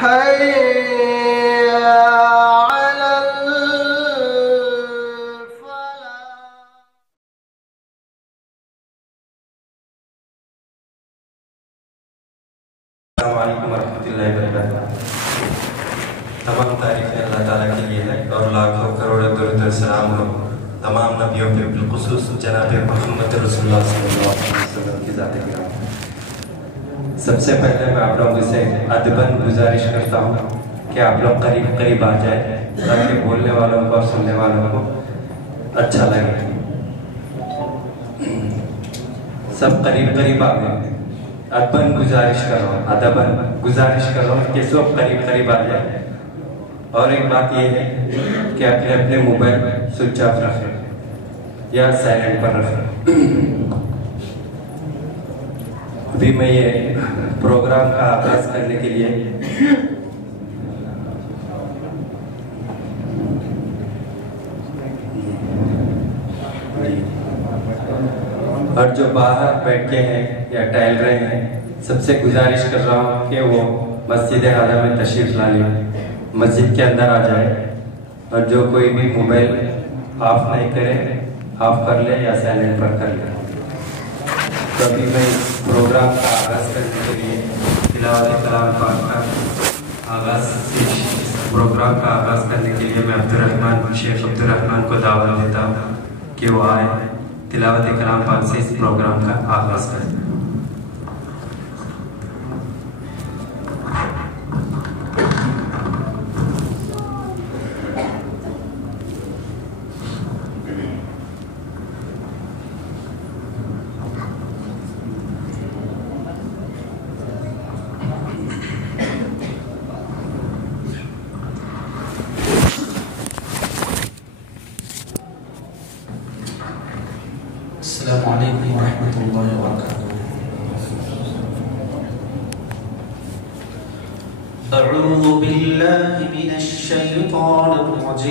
حي على الفلاح. السلام علیکم ورحمۃ اللہ وبرکاتہ۔ تمام تعریفیں اللہ تعالیٰ کے لیے ہے اور لاکھوں کروڑوں درود و سلام ہو تمام نبیوں پہ، بالخصوص جناب محمد رسول اللہ صلی اللہ علیہ وسلم کی ذات گرامی۔ سب سے پہلے میں آپ لوگوں سے ادباً گزارش کرتا ہوں کہ آپ لوگ قریب قریب آ جائیں تاکہ بولنے والوں کو اور سننے والوں کو اچھا لگے۔ سب قریب قریب آ گئے، ادباً گزارش کر رہا ہوں، ادباً گزارش کر رہا ہوں کہ سب قریب قریب آ جائیں۔ اور ایک بات یہ ہے کہ اپنے اپنے موبائل سوئچ آف رکھیں یا سائلنٹ پر رکھیں۔ ابھی میں یہ پروگرام کا آغاز کرنے کے لیے اور جو باہر بیٹھ کے ہیں یا ٹہل رہے ہیں سب سے گزارش کر رہا ہوں کہ وہ مسجد اعلیٰ میں تشریف لا لیں، مسجد کے اندر آ جائے، اور جو کوئی بھی موبائل آف نہیں کرے آف کر لے یا سائلنٹ پر کر لے۔ تو ابھی میں اس پروگرام کا آغاز کرنے کے لیے تلاوت کلام پاک کا پروگرام کا آغاز کرنے کے لیے میں شیخ عبدالرحمن کو دعوت دیتا ہوں کہ وہ آئے، تلاوت کلام پاک سے اس پروگرام کا آغاز کریں۔ السلام علیکم ورحمۃ اللہ وبرکاتہ۔ اعوذ باللہ من الشیطان الرجیم،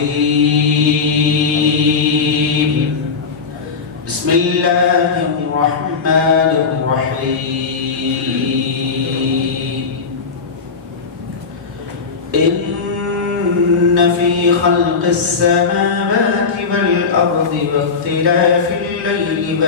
بسم اللہ الرحمن الرحیم۔ ان فی خلق السماوات والارض واختلاف الليل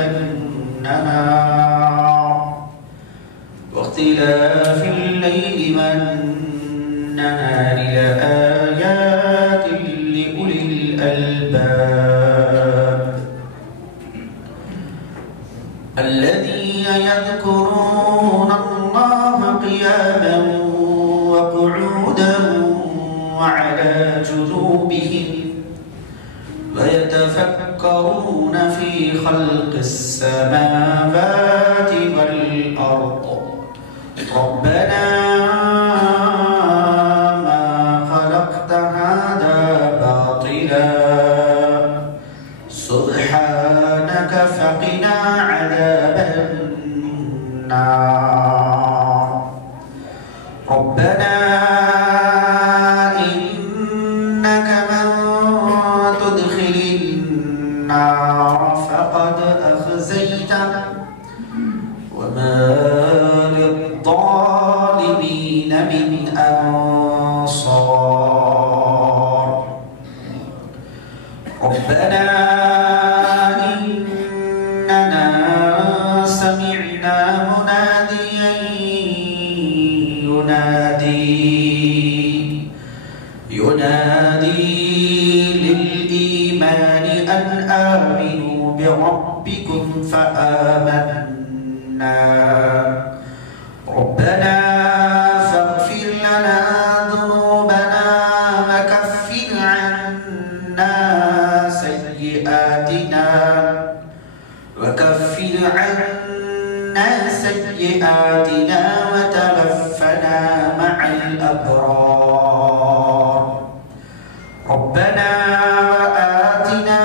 والنهار لآيات لأولي الألباب الذين يذكرون الله قياما وقعودا وعلى جنوبهم ويتفكرون في خلق السماوات والأرض ربنا ما خلقت هذا باطلا سبحانك فقنا عذاب النار ربنا إنك من تدخل النار فقد أخزيته وما للظالمين من أنصار ربنا إننا سمعنا مناديا ينادي للإيمان أن آمنوا بربكم فآمنا ربنا فاغفر لنا ذنوبنا وكفر عنا سيئاتنا وتوفنا مع الأبرار ربنا وآتنا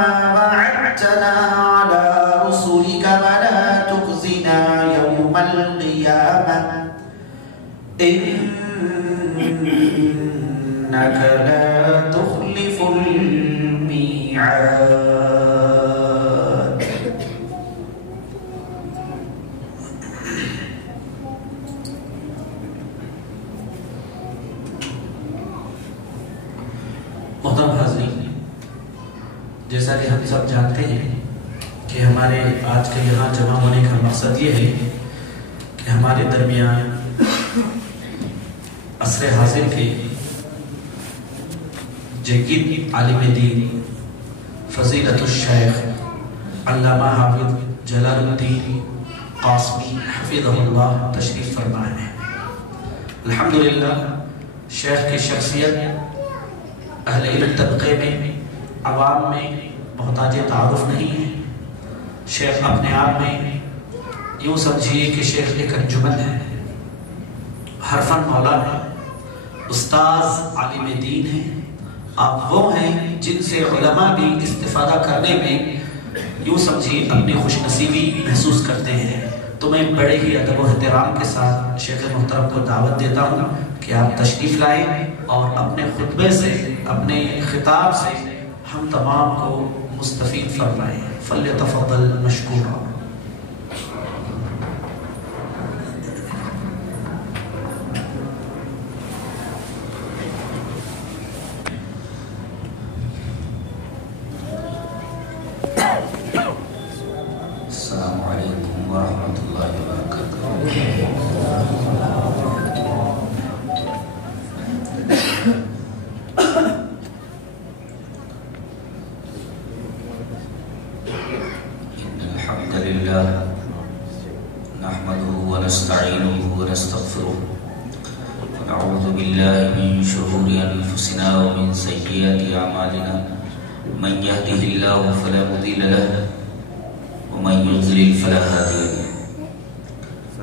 ما وعدتنا على رسلك ولا تخزنا يوم القيامة إنك لا تخلف الميعاد جیسا کہ ہم سب جانتے ہیں کہ ہمارے آج کے یہاں جمع ہونے کا مقصد یہ ہے کہ ہمارے درمیان عصر حاضر کے جید عالم دین فضیلت الشیخ علامہ حافظ جلال الدین قاسمی حفظہ اللہ تشریف فرمائے ہیں۔ الحمدللہ شیخ کی شخصیت اہل علم طبقے میں عوام میں محتاج تعارف نہیں ہے۔ شیخ اپنے آپ میں یوں سمجھیے کہ شیخ ایک انجمن ہے، ہر فن مولا ہے، استاذ عالم دین ہے۔ آپ وہ ہیں جن سے علماء بھی استفادہ کرنے میں یوں سمجھیے اپنی خوش نصیبی محسوس کرتے ہیں۔ تو میں بڑے ہی ادب و احترام کے ساتھ شیخ محترم کو دعوت دیتا ہوں کہ آپ تشریف لائیں اور اپنے خطبے سے، اپنے خطاب سے ہم تمام کو مستفید فرمائیں۔ فلیتفضل مشکورا۔ السلام علیکم ورحمۃ اللہ وبرکاتہ۔ ان الحمد للہ نحمده ونستعینه ونستغفره ونعوذ باللہ من شرور انفسنا ومن سیئات اعمالنا من يهده الله فلا مضل له ومن يضلل فلا هادي له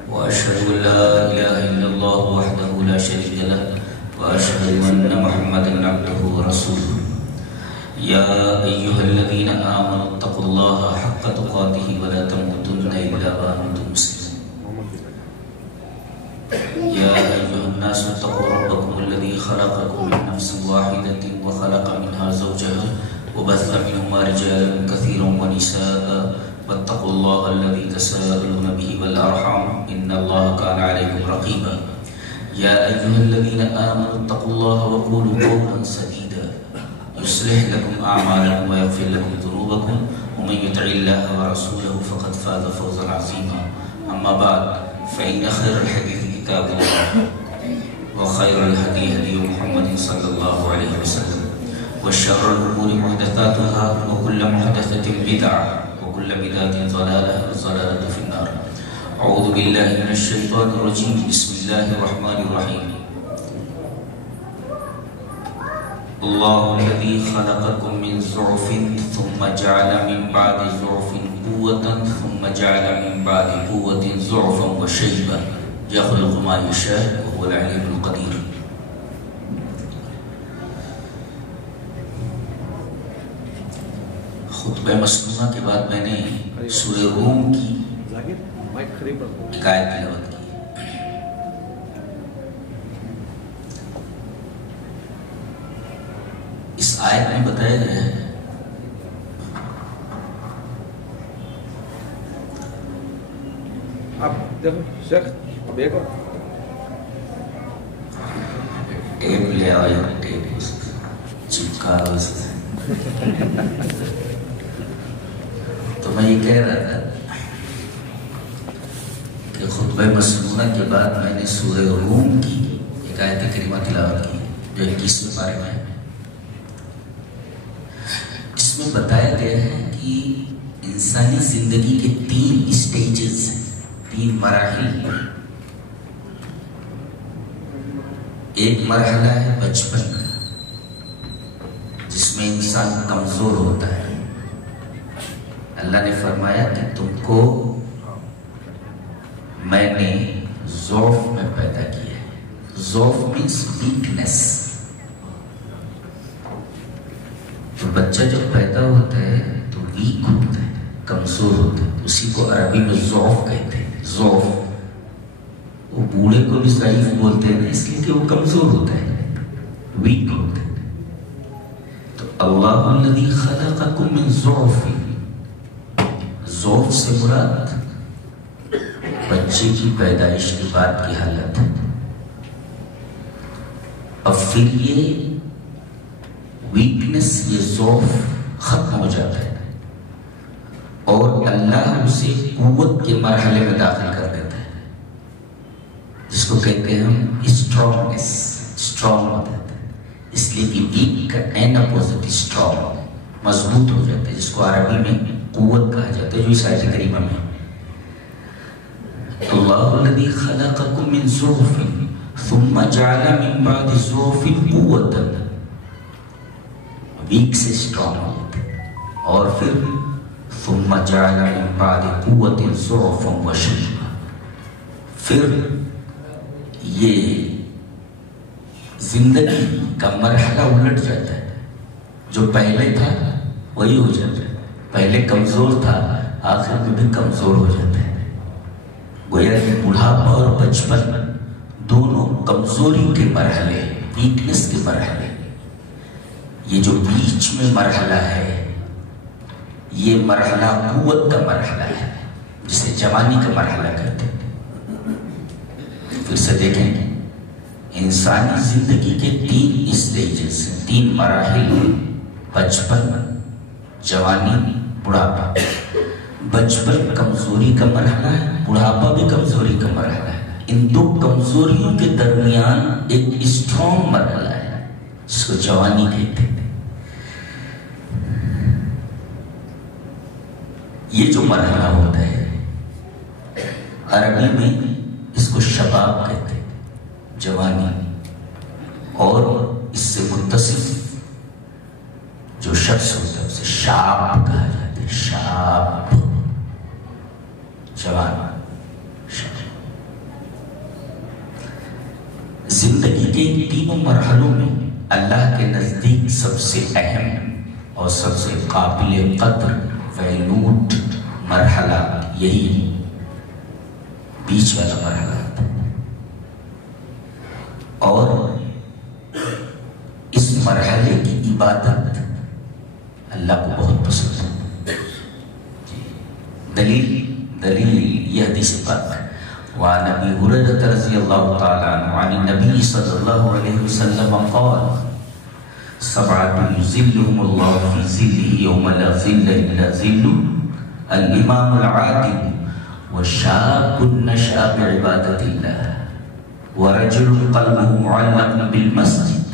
واشهد ان لا اله الا الله وحده لا شريك له واشهد ان محمدا عبده ورسوله يا ايها الذين امنوا اتقوا الله حق تقاته ولا تموتن الا وانتم مسلمون يا ايها الناس اتقوا ربكم الذي خلقكم من نفس واحده وخلق منها زوجها وبث منهما رجالا كثيرا ونساء واتقوا الله الذي تساءلون به والأرحام إن الله كان عليكم رقيبا يا أيها الذين آمنوا اتقوا الله وقولوا قولا سديدا يصلح لكم أعمالكم ويغفر لكم ذنوبكم ومن يطع الله ورسوله فقد فاز فوزا عظيما أما بعد فإن خير الحديث كتاب الله وخير الهدي هدي محمد صلى الله عليه وسلم وشر الأمور محدثاتها وكل محدثة بدعة وكل بدعة ضلالة والضلالة في النار أعوذ بالله من الشيطان الرجيم بسم الله الرحمن الرحيم الله الذي خلقكم من ضعف ثم جعل من بعد ضعف قوة ثم جعل من بعد قوة ضعفا وشيبا يخلق ما يشاء وهو العليم القدير خطبہ مسنونہ کے بعد میں نے سورہ روم کی ایک آیت تلاوت کی۔ اس آیت میں بتایا گیا ہے ٹیپ لے آئے ٹیپ چپکا تو میں یہ کہہ رہا تھا کہ خطبہ مسنونہ کے بعد میں نے سورہ روم کی ایک آیت کریمہ تلاوت کی جو 21ویں پارے میں ہے، جس میں بتایا گیا ہے کہ انسانی زندگی کے 3 اسٹیجز ہیں، 3 مراحل ہیں۔ ایک مرحلہ ہے بچپن کا، جس میں انسان کمزور ہوتا ہے۔ اللہ نے فرمایا کہ تم کو میں نے ضعف میں پیدا کیا ہے۔ ضعف مینس ویکنس۔ تو بچہ جب پیدا ہوتا ہے تو ویک ہوتا ہے، کمزور ہوتا ہے، اسی کو عربی میں ضعف کہتے ہیں۔ ضعف، وہ بوڑھے کو بھی ضعیف بولتے ہیں اس لیے کہ وہ کمزور ہوتا ہے، ویک ہوتا ہے۔ تو اللہ الذی خلقکم من ضعف، ضعف سے مراد بچے کی پیدائش کے بعد کی حالت ہے۔ اور پھر یہ ویکنس، یہ ضعف ختم ہو جاتا ہے اور اللہ اسے قوت کے مرحلے میں داخل کر دیتا ہے، جس کو کہتے ہیں ہم اسٹرانگنیس، اسٹرانگ ہو جاتا ہے، اس لیے کہ ویک کا این اپوزٹ اسٹرانگ، مضبوط ہو جاتا ہے، جس کو عربی میں قوت کہا جاتا ہے، جو اس آیت کریمہ میں اللہ الذی خلقکم من ضعف ثم جعل من بعد ضعف قوۃ، ویک سے اسٹرانگ ہو جاتا ہے، اور پھر ثم جعل من بعد قوۃ ضعفا وشیبا، پھر یہ زندگی کا مرحلہ الٹ جاتا ہے، جو پہلے تھا وہی ہو جاتا ہے، پہلے کمزور تھا آخر میں بھی کمزور ہو جاتا ہے، گویا کہ بڑھاپا اور بچپن دونوں کمزوری کے مرحلے، ویکنس کے مرحلے، یہ جو بیچ میں مرحلہ ہے یہ مرحلہ قوت کا مرحلہ ہے، جسے جوانی کا مرحلہ کہتے ہیں۔ پھر سے دیکھیں، انسانی زندگی کے 3 اسٹیجز، 3 مراحل، بچپن، جوانی، بڑھاپا۔ بچپن کمزوری کا مرحلہ ہے، بڑھاپا بھی کمزوری کا مرحلہ ہے، ان 2 کمزوریوں کے درمیان ایک اسٹرانگ مرحلہ ہے جس کو جوانی کہتے ہیں۔ یہ جو مرحلہ ہوتا ہے عربی میں اس کو شباب کہتے ہیں، جوانی، اور اس سے متصف جو شخص ہوتا ہے اسے شاب کہا جاتا ہے، شاب، جوان، شاب۔ زندگی کے ان 3 مرحلوں میں اللہ کے نزدیک سب سے اہم اور سب سے قابل قدر وینوٹ مرحلہ یہی بیچ والا مرحلہ ہے، اور اس مرحلے کی عبادت اللہ کو بہت پسند ہے۔ دلیل یہ حدیث پاک ہے، وعن ابی ہریرہ رضی اللہ تعالی عنہ عن النبی صلی اللہ علیہ وسلم قال سبعة يظلهم الله في ظله يوم لا ظل إلا ظله الإمام العادل وشاب نشأ بعبادة الله ورجل قلبه معلق بالمسجد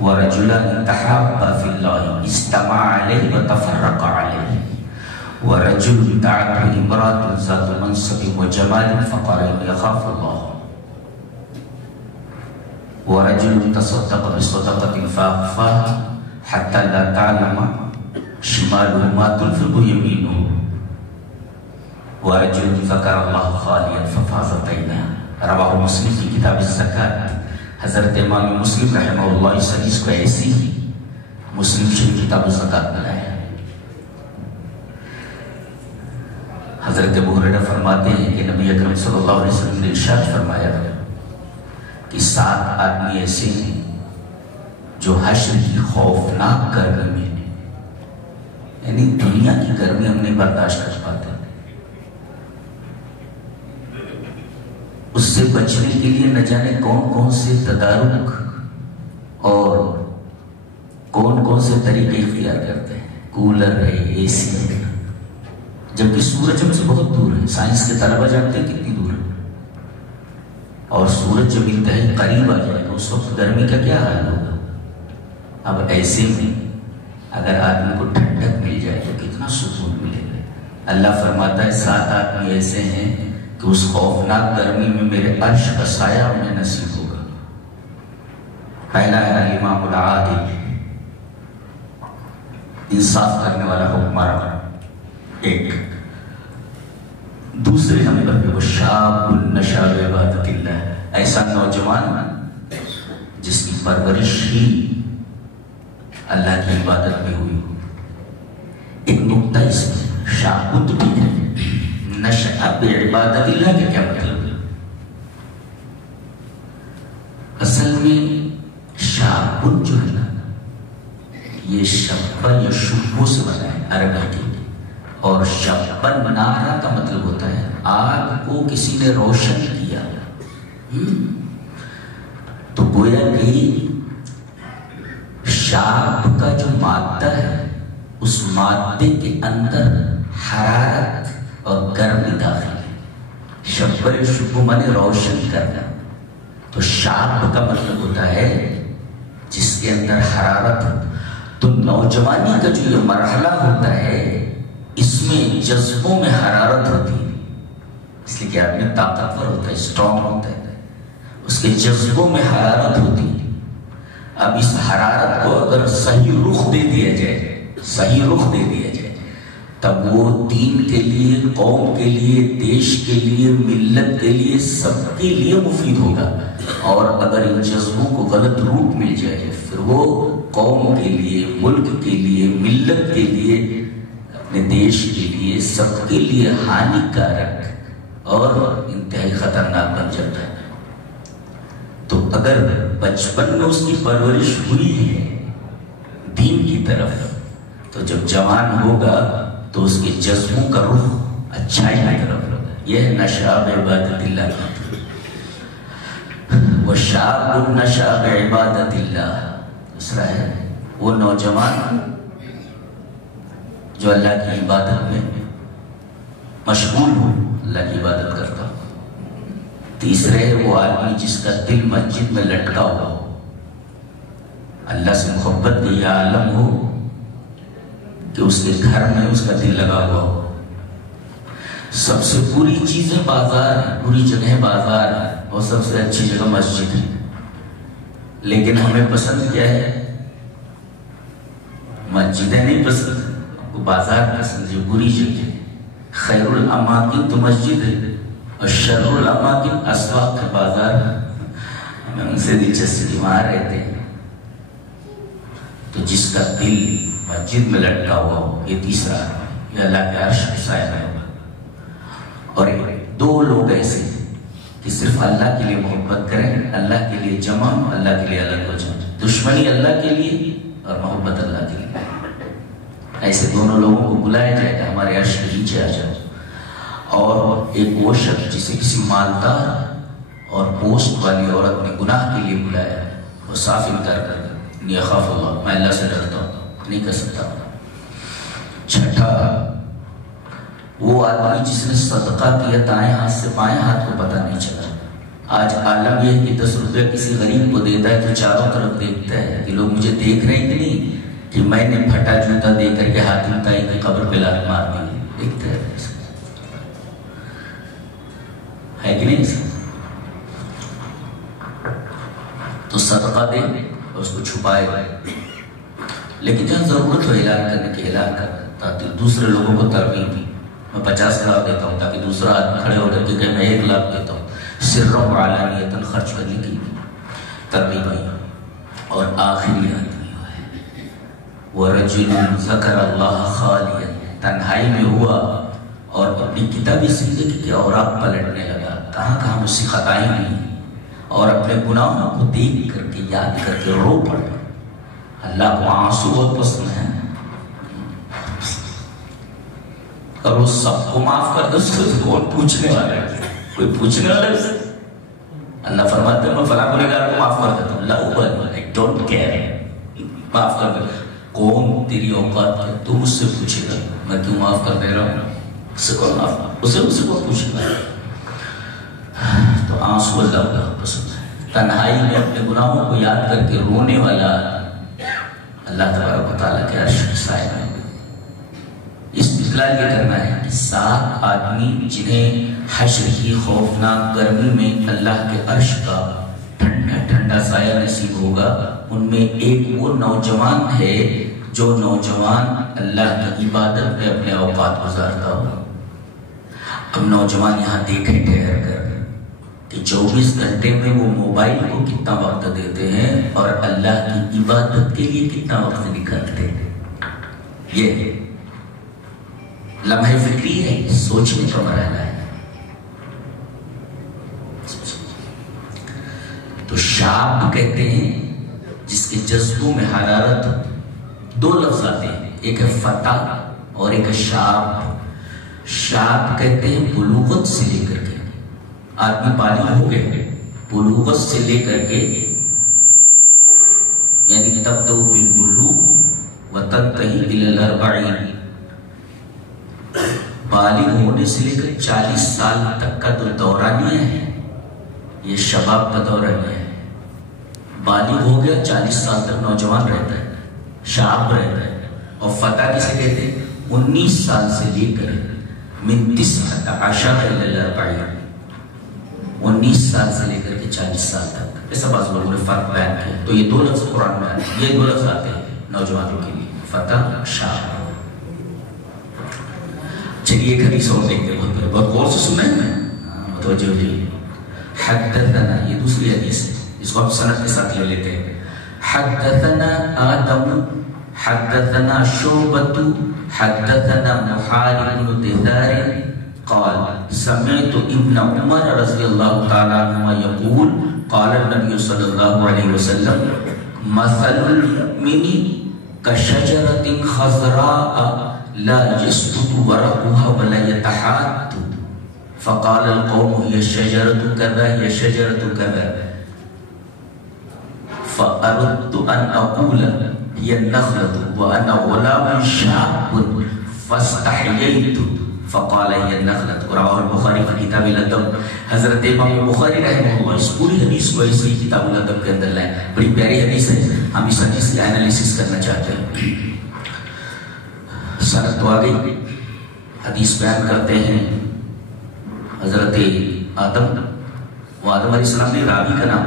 ورجلان تحابا في الله اجتمعا عليه وتفرقا عليه ورجل دعته امرأة ذات منصب وجمال فقال إني أخاف الله ورجل تصدق بصدقة فأخفاها حتى لا تعلم شماله ما تنفق يمينه ورجل ذكر الله خاليا ففاضت عيناه، رواه مسلم کی کتاب الزکاة۔ حضرت امام مسلم رحمہ اللہ اس حدیث کو ایسی مسلم شریف کتاب الزکاة میں لائے۔ حضرت ابو ہریرہ فرماتے ہیں کہ نبی اکرم صلی اللہ علیہ وسلم نے ارشاد فرمایا کہ 7 آدمی ایسے ہیں جو حشر کی خوفناک گرمی میں، یعنی دنیا کی گرمی ہم نہیں برداشت کر پاتے، اس سے بچنے کے لیے نہ جانے کون کون سے تدارک اور کون کون سے طریقے اختیار کرتے ہیں، کولر ہے، اے سی ہے، جبکہ سورج ہم سے بہت دور ہے، سائنس کے طلبہ جانتے ہیں کتنی دور ہے، اور سورج جب انتہائی قریب آ جائے گا اس وقت گرمی کا کیا حال ہوگا۔ اب ایسے میں اگر آدمی کو ٹھنڈک مل جائے تو کتنا سکون ملے گا۔ اللہ فرماتا ہے 7 آدمی ایسے ہیں کہ اس خوفناک گرمی میں میرے عرش کا سایہ انہیں نصیب ہوگا۔ پہلا ہے الامام العادل، انصاف کرنے والا حکمران، ایک۔ دوسرے نمبر پہ وہ شاب نشأ بعبادت اللہ، ایسا نوجوان جس کی پرورش ہی اللہ کی عبادت میں ہوئی۔ ایک نقطہ اس میں شاب تو ٹھیک ہے، نشأ بعبادت اللہ کا کیا مطلب ہے؟ اصل میں شاب جو ہے نا، یہ شب یا شبو سے بنا ہے عربی کے، اور شبن نارا کا مطلب ہوتا ہے آگ کو کسی نے روشن کیا، تو گویا کہ شاب کا جو مادہ ہے مادے کے اندر حرارت اور گرمی داخل ہے. شبر شب مانے روشن کرنا. تو شاب کا مطلب ہوتا ہے جس کے اندر حرارت ہو. تو نوجوانی کا جو یہ مرحلہ ہوتا ہے اس میں جذبوں میں حرارت ہوتی ہے، اس لیے کہ آدمی طاقتور ہوتا ہے، اسٹرانگ ہوتا ہے، اس کے جذبوں میں حرارت ہوتی ہے. اب اس حرارت کو اگر صحیح رخ دے دیا جائے تب وہ دین کے لیے، قوم کے لیے، دیش کے لیے، ملت کے لیے، سب کے لیے مفید ہوگا. اور اگر ان جذبوں کو غلط روپ مل جائے پھر وہ قوم کے لیے، ملک کے لیے، ملت کے لیے، اپنے دیش کے لیے، سب کے لیے ہانیکارک اور انتہائی خطرناک بن جاتا ہے. تو اگر بچپن میں اس کی پرورش ہوئی ہے دین کی طرف تو جب جوان ہوگا تو اس کے جذبوں کا رخ اچھائی کی طرف ہوگا. یہ نشاب عبادت اللہ کا وَشَابٌ نَشَأَ بِعِبَادَةِ اللَّهِ. دوسرا ہے وہ نوجوان جو اللہ کی عبادت میں مشغول ہو، اللہ کی عبادت کرتا ہو. تیسرے ہے وہ آدمی جس کا دل مسجد میں لٹکا ہوا ہو، اللہ سے محبت کا یہ عالم ہو کہ اس کے گھر میں اس کا دل لگا ہوا ہو. سب سے بری چیزیں بازار ہیں، بری جگہ بازار ہیں، اور سب سے اچھی جگہ مسجد ہے. لیکن ہمیں پسند کیا ہے؟ مسجدیں نہیں پسند، آپ کو بازار پسند ہے، بری جگہ. خیر الاماکن تو مسجد ہے اور شر الاماکن اسواق کے بازار. ہمیں ان سے دلچسپی وہاں رہتے ہیں. تو جس کا دل مسجد میں لٹکا ہوا ہو، یہ تیسرا ہے، یہ اللہ کے عرش کے سائے میں ہوگا. اور دو لوگ ایسے کہ صرف اللہ کے لیے محبت کریں، اللہ کے لیے جمع، اللہ کے لیے الگ ہو جائیں. دشمنی اللہ کے لیے اور محبت اللہ کے لیے. ایسے دونوں لوگوں کو بلایا جائے گا ہمارے عرش کے نیچے آ جائے. اور ایک وہ شخص جسے کسی مالدار اور پوسٹ والی عورت نے گناہ کے لیے بلایا، وہ صاف انکار کر دیا، نہیں اخاف اللہ، میں اللہ سے ڈرتا ہوں، نہیں کر سکتا. چھٹا وہ آدمی جس نے صدقہ کیا دائیں ہاتھ سے بائیں ہاتھ کو پتہ نہیں چلا. آج عالم یہ ہے کہ 10 روپے کسی غریب کو دیتا ہے تو چاروں طرف دیکھتا ہے کہ لوگ مجھے دیکھ رہے ہیں کہ نہیں، کہ میں نے پھٹا جوتا دے کر کے حاتم طائی کی قبر پہ لات مار دی. دیکھتے ہے کہ نہیں؟ تو صدقہ دے اور اس کو چھپائے، لیکن جہاں ضرورت ہو اعلان کرنے کے اعلان کر، تاکہ دوسرے لوگوں کو ترغیب دی. میں 50 لاکھ دیتا ہوں تاکہ دوسرا آدمی کھڑے ہو کر کے کہ میں 1 لاکھ دیتا ہوں. سرًا و علانیۃً خرچ کرنے کی ترغیب ہے. اور آخری آدمی ہے وَرَجُلٌ ذَكَرَ اللَّهَ خَالِيًا، تنہائی میں ہوا اور اپنی کتابی زندگی کے اوراق پلٹنے لگا، کہاں کہاں مجھ سے خطائیں ہوئی، اور اپنے گناہوں کو دیکھ کر کے یاد کر کے رو پڑا. اللہ کو آنسو بہت پسند ہے، اور وہ سب کو معاف کر دے. اس کو کون پوچھنے والا ہے؟ کوئی پوچھنے والا ہے؟ اللہ فرماتے ہیں میں فلاں گنہگار کو معاف کر دیتا ہوں. اللہ I don't care، معاف کر دے. کون تیری اوقات ہے تو مجھ سے پوچھے گا میں کیوں معاف کر دے رہا ہوں؟ اسے کون معاف، اسے کون پوچھے گا؟ تو آنسو اللہ کو پسند ہے. تنہائی میں اپنے گناہوں کو یاد کر کے رونے والا اللہ تبارک و تعالیٰ کے عرش کے سائے میں. استدلال یہ کرنا ہے کہ 7 آدمی جنہیں حشر کی خوفناک گرمی میں اللہ کے عرش کا ٹھنڈا ٹھنڈا سایہ نصیب ہوگا، ان میں ایک وہ نوجوان ہے جو نوجوان اللہ کی عبادت میں اپنے اوقات گزارتا ہو. اب نوجوان یہاں دیکھیں ٹھہر کر کہ 24 گھنٹے میں وہ موبائل کو کتنا وقت دیتے ہیں اور اللہ کی عبادت کے لیے کتنا وقت نکالتے ہیں. یہ لمحہ فکری ہے، سوچنے کا مرحلہ ہے. تو شاب کہتے ہیں جس کے جذبوں میں حرارت. 2 لفظ آتے ہیں، ایک ہے فتح اور ایک ہے شاب. شاب کہتے ہیں بلوغت سے لے کر کے، آدمی بالغ ہو گئے، بلوغت سے لے کر کے، یعنی تبدو بالبلوغ و وتنتهي الى الاربعین، بالغ ہونے سے لے کر 40 سال تک کا جو دورانیہ ہے یہ شباب کا دورانیہ ہے۔ بالغ ہو گیا 40 سال تک نوجوان رہتا ہے، شاب رہتا ہے۔ اور فتح کسے کہتے ہیں؟ 19 سال سے لے کر من 19 الى الاربعین، 19 سال سے لے کر کے 40 سال تک۔ ایسا بعض لوگوں نے فرق بیان کیا، تو یہ 2 لفظ قرآن میں آتے ہیں، یہ 2 لفظ آتے ہیں نوجوانوں کے لیے، فتح شاب۔ چلیے ایک حدیث اور دیکھتے ہیں، بہت غور سے سنیں میں متوجہ ہوئے۔ حدثنا، یہ دوسری حدیث ہے، اس کو ہم سند کے ساتھ لے لیتے ہیں۔ حدثنا آدم حدثنا شعبۃ حدثنا محارب بن دثار قال سمعت ابن عمر رضی اللہ تعالی عنہما یقول قال النبی صلی اللہ علیہ وسلم مثل المؤمن كشجرة خضراء لا يسقط ورقها ولا يتحات فقال القوم هي الشجرة كذا هي الشجرة كذا فأردت أن أقول هي النخلة وأنا غلام شاب فاستحييت فقال هي النخلة۔ رواه البخاری کی کتاب الادب۔ حضرت امام بخاری رحمہ اللہ اس پوری حدیث کو اسی کتاب الادب کے اندر لائے، بڑی پیاری حدیث ہے، ہم اس حدیث کی انالیسس کرنا چاہتے ہیں۔ سند تو آگئی، حدیث بیان کرتے ہیں حضرت آدم، وہ آدم علیہ السلام نے راوی کا نام،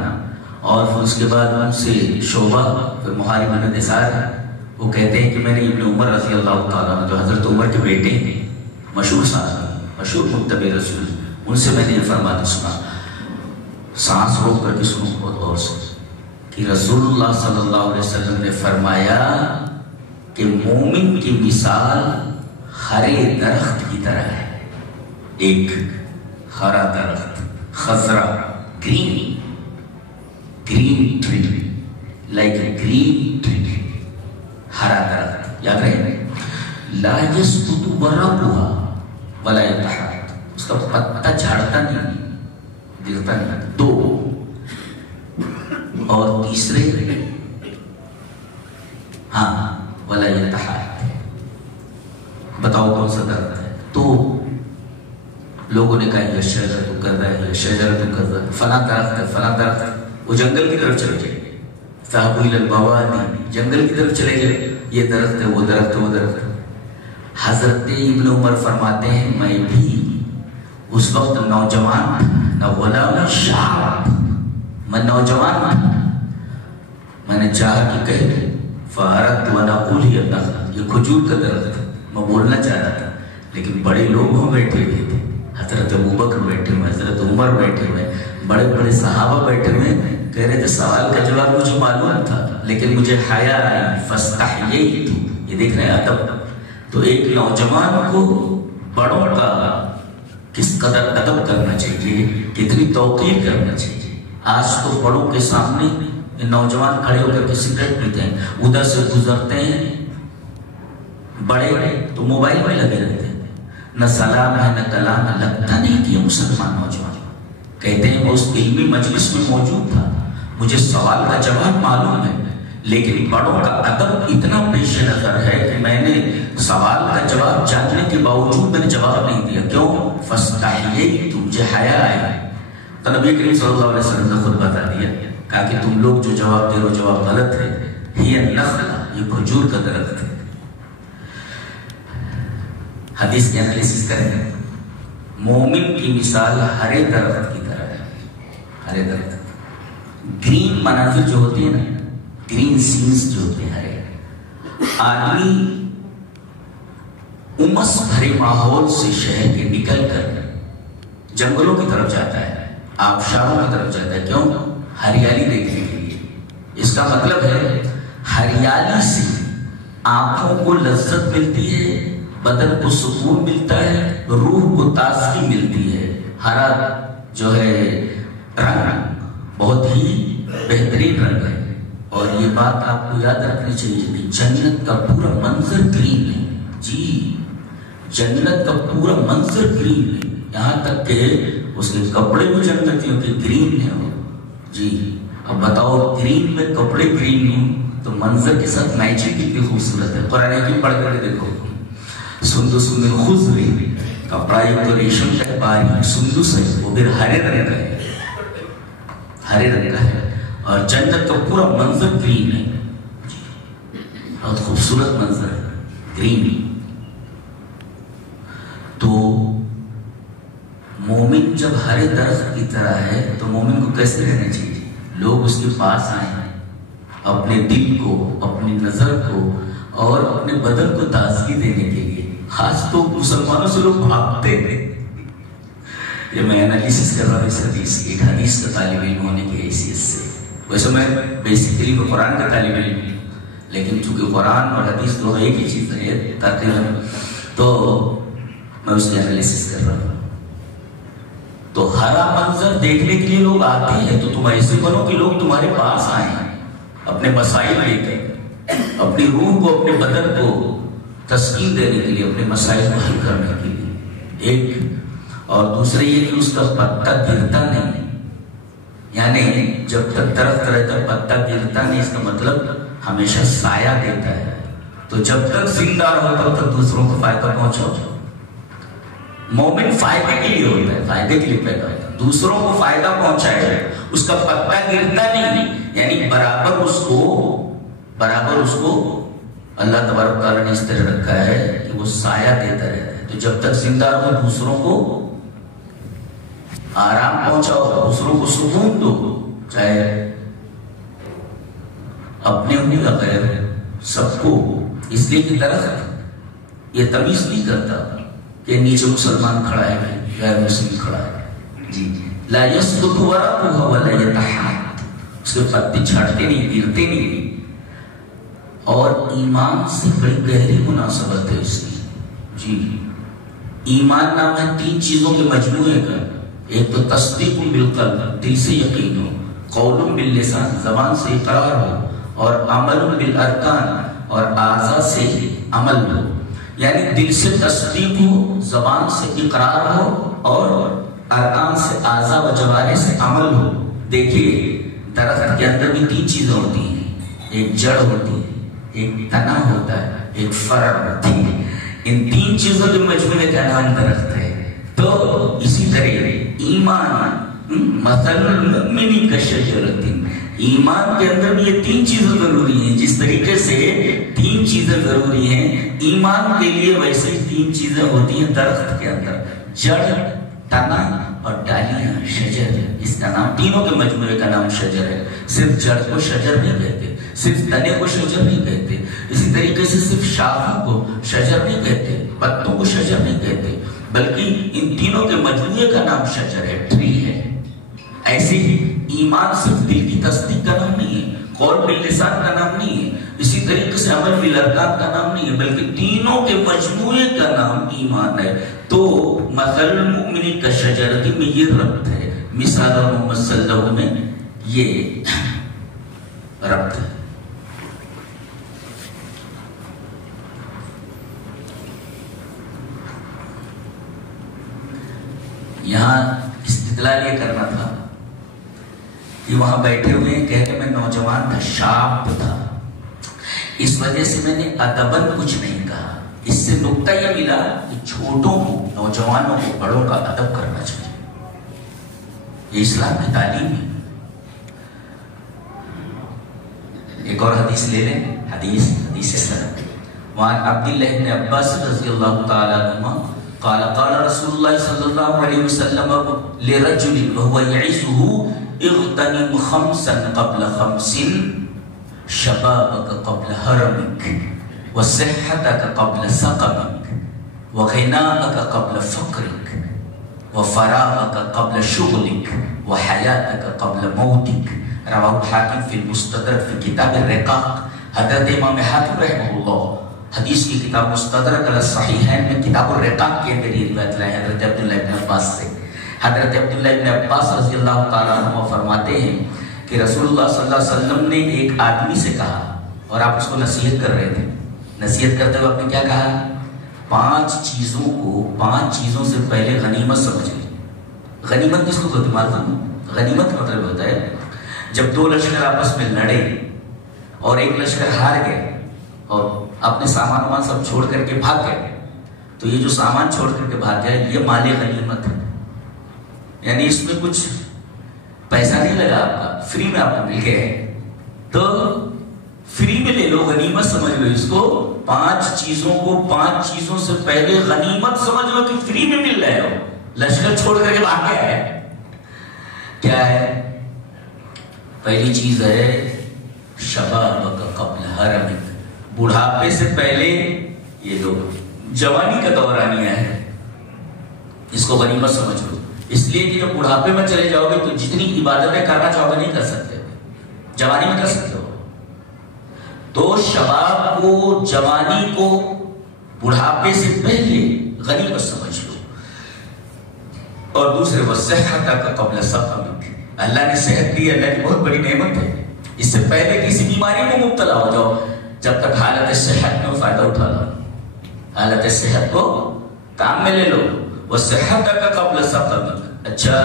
اور پھر اس کے بعد ان سے شعبہ، پھر محارب بن دثار، وہ کہتے ہیں کہ میں نے ابن عمر رضی اللہ تعالیٰ عنہ جو حضرت عمر کے بیٹے ہیں، مشہور صحابی، مشہور متبع رسول، ان سے میں نے یہ فرماتے سنا، سانس روک کر کے سنو بہت غور سے، کہ رسول اللہ صلی اللہ علیہ وسلم نے فرمایا کہ مومن کی مثال ہرے درخت کی طرح ہے، ایک ہرا درخت، خضرا، green tree, like a green tree, ہرا درخت، یاد رہے، لا يسقط ورقها ولا يتحات، اس کا پتہ جھڑتا نہیں، گرتا نہیں۔ 2 اور تیسرے ولا يتحات، بتاؤ کون سا درخت ہے؟ تو لوگوں نے کہا یہ شجرۃ کذا ہے، شجرۃ کذا، فلاں درخت ہے، فلاں درخت ہے، وہ جنگل کی طرف چلے گئے، ذهبوا الى البوادی، جنگل کی طرف چلے گئے، یہ درخت ہے، وہ درخت ہے، وہ درخت ہے۔ حضرت ابن عمر فرماتے ہیں میں بھی اس وقت نوجوان نہ غلام شاب، میں نوجوان تھا، میں نے چاہا کہ کہہ فَأَرَدْتُ أَنْ أَقُولَ هِيَ النَّخْلَةُ، یہ کھجور کا درخت، میں بولنا چاہ رہا تھا، لیکن بڑے لوگ ہوں بیٹھے ہوئے تھے، حضرت ابوبکر بیٹھے ہوئے، حضرت عمر بیٹھے ہوئے، بڑے بڑے صحابہ بیٹھے ہوئے، کہہ رہے تھے سوال کا جواب مجھے معلوم تھا لیکن مجھے حیا آئی، فَاسْتَحْيَيْتُ، یہ دیکھ رہے ہیں ادب۔ تو ایک نوجوان کو بڑوں کا کس قدر ادب کرنا چاہیے، کتنی توقیر کرنا چاہیے۔ آج تو بڑوں کے سامنے نوجوان کھڑے ہو کر کے سگریٹ پیتے ہیں، ادھر سے گزرتے ہیں، بڑے تو موبائل میں لگے رہتے ہیں، نہ سلام ہے نہ کلام ہے، لگتا نہیں کہ مسلمان نوجوان۔ کہتے ہیں وہ اس علمی مجلس میں موجود تھا، مجھے سوال کا جواب معلوم ہے لیکن بڑوں کا ادب اتنا پیش نظر ہے کہ میں نے سوال کا جواب جاننے کے باوجود میں نے جواب نہیں دیا، کیوں؟ فَاسْتَحْيَيْتُ، مجھے حیا آئی۔ تو نبی کریم صلی اللہ علیہ وسلم نے خود بتا دیا، کہا کہ تم لوگ جو جواب دے رہے ہو جواب غلط ہے، ہی النخلہ، یہ کھجور کا درخت ہے۔ حدیث کی انالیسس کریں، مومن کی مثال ہرے درخت کی طرح ہے، ہرے درخت، گرین مناظر جو ہوتی ہے نا، گرین سینز جو ہوتے ہیں ہرے، آدمی امس بھرے ماحول سے شہر کے نکل کر جنگلوں کی طرف جاتا ہے، آبشاروں کی طرف جاتا ہے، کیوں؟ ہریالی دیکھنے کے لیے۔ اس کا مطلب ہے ہریالی سے آنکھوں کو لذت ملتی ہے، بدن کو سکون ملتا ہے، روح کو تازگی ملتی ہے۔ ہرا جو ہے رنگ بہت ہی بہترین رنگ ہے، اور یہ بات آپ کو یاد رکھنی چاہیے کہ جنت کا پورا منظر گرین ہے، جی جنت کا پورا منظر گرین ہے، یہاں تک کہ اس کے کپڑے بھی جنتیوں کے گرین ہیں، جی اب بتاؤ گرین میں کپڑے گرین ہوں تو منظر کے ساتھ میچنگ کتنی خوبصورت ہے. قرآن حکیم پڑھ کر دیکھو. سندس من خضر، کپڑا ایک تو ریشم کا ہے، باریک سندس ہے، وہ پھر ہرے رنگ کا ہے، ہرے رنگ کا ہے. اور جنت کا پورا منظر گرین ہے، بہت خوبصورت منظر ہے، گرین. تو مومن جب ہرے درخت کی طرح ہے تو مومن کو کیسے رہنا چاہیے؟ لوگ اس کے پاس آئیں اپنے دل کو، اپنی نظر کو اور اپنے بدن کو تازگی دینے کے لیے. آج تو مسلمانوں سے لوگ بھاگتے ہیں. یہ میں انالیسس کر رہا ہوں اس حدیث کی، ایک حدیث کا طالب علم ہونے کی حیثیت سے. ویسے میں بیسیکلی میں قرآن کا طالب علم ہوں، لیکن چونکہ قرآن اور حدیث دونوں ایک ہی چیز ہے تقریباً، تو میں اس کی انالیسس کر رہا ہوں. تو ہرا منظر دیکھنے کے لیے لوگ آتے ہیں، تو تم ایسے بنو کہ لوگ تمہارے پاس آئیں اپنے مسائل لے کر، اپنی روح کو، اپنے بدن کو تسکین دینے کے لیے، اپنے مسائل کو حل کرنے کے لیے. ایک اور دوسرے یہ کہ اس کا پتا گرتا نہیں، یعنی جب تک درخت رہتا پتا گرتا نہیں، اس کا مطلب ہمیشہ سایہ دیتا ہے. تو جب تک زندہ رہو تب تک دوسروں کو فائدہ پہنچاؤ. مومن فائدے کے لیے ہوتا ہے، فائدے کے لیے پیدا ہوتا ہے، دوسروں کو فائدہ پہنچائے. اس کا پتا گرتا نہیں، یعنی برابر اس کو اللہ تبارک تعالیٰ نے اس طرح رکھا ہے کہ وہ سایہ دیتا رہتا ہے. تو جب تک زندہ رہو دوسروں کو آرام پہنچاؤ، دوسروں کو سکون دو، چاہے اپنے انہیں کا غیر سب کو. اس لیے کہ درخت یہ تمیز نہیں کرتا کہ نیچے مسلمان کھڑا ہے غیر مسلم کھڑا ہے. جی لا يسقط ورقه ولا يتحات، اس کے پتے جھڑتے نہیں، گرتے نہیں. اور ایمان سے بڑی گہری مناسبت ہے اس کی. جی ایمان نام ہے 3 چیزوں کے مجموعے کا. ایک تو تصدیق بالقلب، دل سے یقین ہو، قول باللسان، زبان سے اقرار ہو، اور عمل بالارکان، اور اعضاء سے عمل ہو. یعنی دل سے تصدیق ہو، زبان سے اقرار ہو، اور ارکان سے اعضاء و جوارح سے عمل ہو. دیکھیے درخت کے اندر بھی 3 چیزیں ہوتی ہیں، ایک جڑ ہوتی ہے، ایک تنا ہوتا ہے، ایک فرع ہوتی ہے. ان 3 چیزوں کے مجموعے کا نام درخت ہے. تو اسی طرح ایمان مثل المؤمن کشجرۃ، ایمان کے اندر بھی یہ 3 چیزیں ضروری ہیں. جس طریقے سے 3 چیزیں ضروری ہیں ایمان کے لیے، ویسے ہی 3 چیزیں ہوتی ہیں درخت کے اندر، جڑ، تنا اور ڈالیاں، شجر. اس کا نام، تینوں کے مجموعے کا نام شجر ہے. صرف جڑ کو شجر نہیں کہتے، صرف تنے کو شجر نہیں کہتے. اسی طریقے سے صرف شاخوں کو شجر نہیں کہتے، پتوں کو شجر نہیں کہتے، بلکہ ان تینوں کے مجموعے کا نام شجر ہے، ٹری ہے. ایسے ہی ایمان صرف دل کی تصدیق کا نام نہیں ہے، قول باللسان کا نام نہیں ہے، اسی طریقے سے عمل بالارکان کا نام نہیں ہے، بلکہ تینوں کے مجموعے کا نام ایمان ہے. تو مثل المؤمن کشجرۃ میں یہ ربط ہے، مثال اور محمد صلی اللہ علیہ وسلم میں یہ ربط ہے. یہاں استدلال یہ کرنا تھا کہ وہاں بیٹھے ہوئے ہیں، کہہ کہ میں نوجوان تھا، شاب تھا، اس وجہ سے میں نے ادباً کچھ نہیں کہا. اس سے نقطہ یہ ملا کہ چھوٹوں کو، نوجوانوں کو بڑوں کا ادب کرنا چاہیے. یہ اسلام کی تعلیم ہے. ایک اور حدیث لے لیں، حدیث اس طرح. وعن عبداللہ بن عباس رضی اللہ تعالی عنہما قال قال رسول اللہ صلی اللہ علیہ وسلم لرجل وهو يعزه اغتنم 5 قبل 5 شبابك قبل هرمك وصحتك قبل سقمك وغناءك قبل فقرك وفراغك قبل شغلك وحياتك قبل موتك. رواه الحاکم فی المستدرک فی کتاب الرقاق. حضرت امام حاکم رحمہ اللہ حدیث کی کتاب مستدرک علی الصحیحین میں کتاب الرقاق کے اندر یہ روایت لائے حضرت عبداللہ ابن عباس سے. حضرت عبداللہ ابن عباس رضی اللہ تعالیٰ عنہ فرماتے ہیں کہ رسول اللہ صلی اللہ علیہ وسلم نے ایک آدمی سے کہا، اور آپ اس کو نصیحت کر رہے تھے. نصیحت کرتے ہوئے آپ نے کیا کہا؟ 5 چیزوں سے پہلے غنیمت سمجھ لیں. غنیمت کس کو کہتے ہیں؟ غنیمت کا مطلب ہوتا ہے جب 2 لشکر آپس میں لڑے اور ایک لشکر ہار گئے اور اپنے سامان وامان سب چھوڑ کر کے بھاگ گئے. تو یہ جو سامان چھوڑ کر کے بھاگ گئے یہ مال غنیمت ہے، یعنی اس میں کچھ پیسہ نہیں لگا آپ کا، فری میں آپ کو مل گئے. تو فری میں لے لو، غنیمت سمجھ لو اس کو. 5 چیزوں کو 5 چیزوں سے پہلے غنیمت سمجھ لو کہ فری میں مل رہے ہو. لشکر چھوڑ کر کے بھاگ گیا ہے. کیا ہے؟ پہلی چیز ہے شبابک قبل حرمک، بڑھاپے سے پہلے یہ جو جوانی کا دور آنیا ہے اس کو غنیمت سمجھ لو. اس لیے کہ جب بڑھاپے میں چلے جاؤ گے تو جتنی عبادتیں کرنا چاہو گے نہیں کر سکتے، جوانی میں کر سکتے ہو. تو شباب کو، جوانی کو بڑھاپے سے پہلے غنیمت سمجھ لو. اور دوسرے وہ صحت کا قبل سقمک، اللہ نے صحت دی، اللہ کی بہت بڑی نعمت ہے. اس سے پہلے کسی بیماری میں مبتلا ہو جاؤ، جب تک حالت صحت میں فائدہ اٹھا لو، حالت صحت کو کام میں لے لو. وہ صحت کا قبل سقمک. اچھا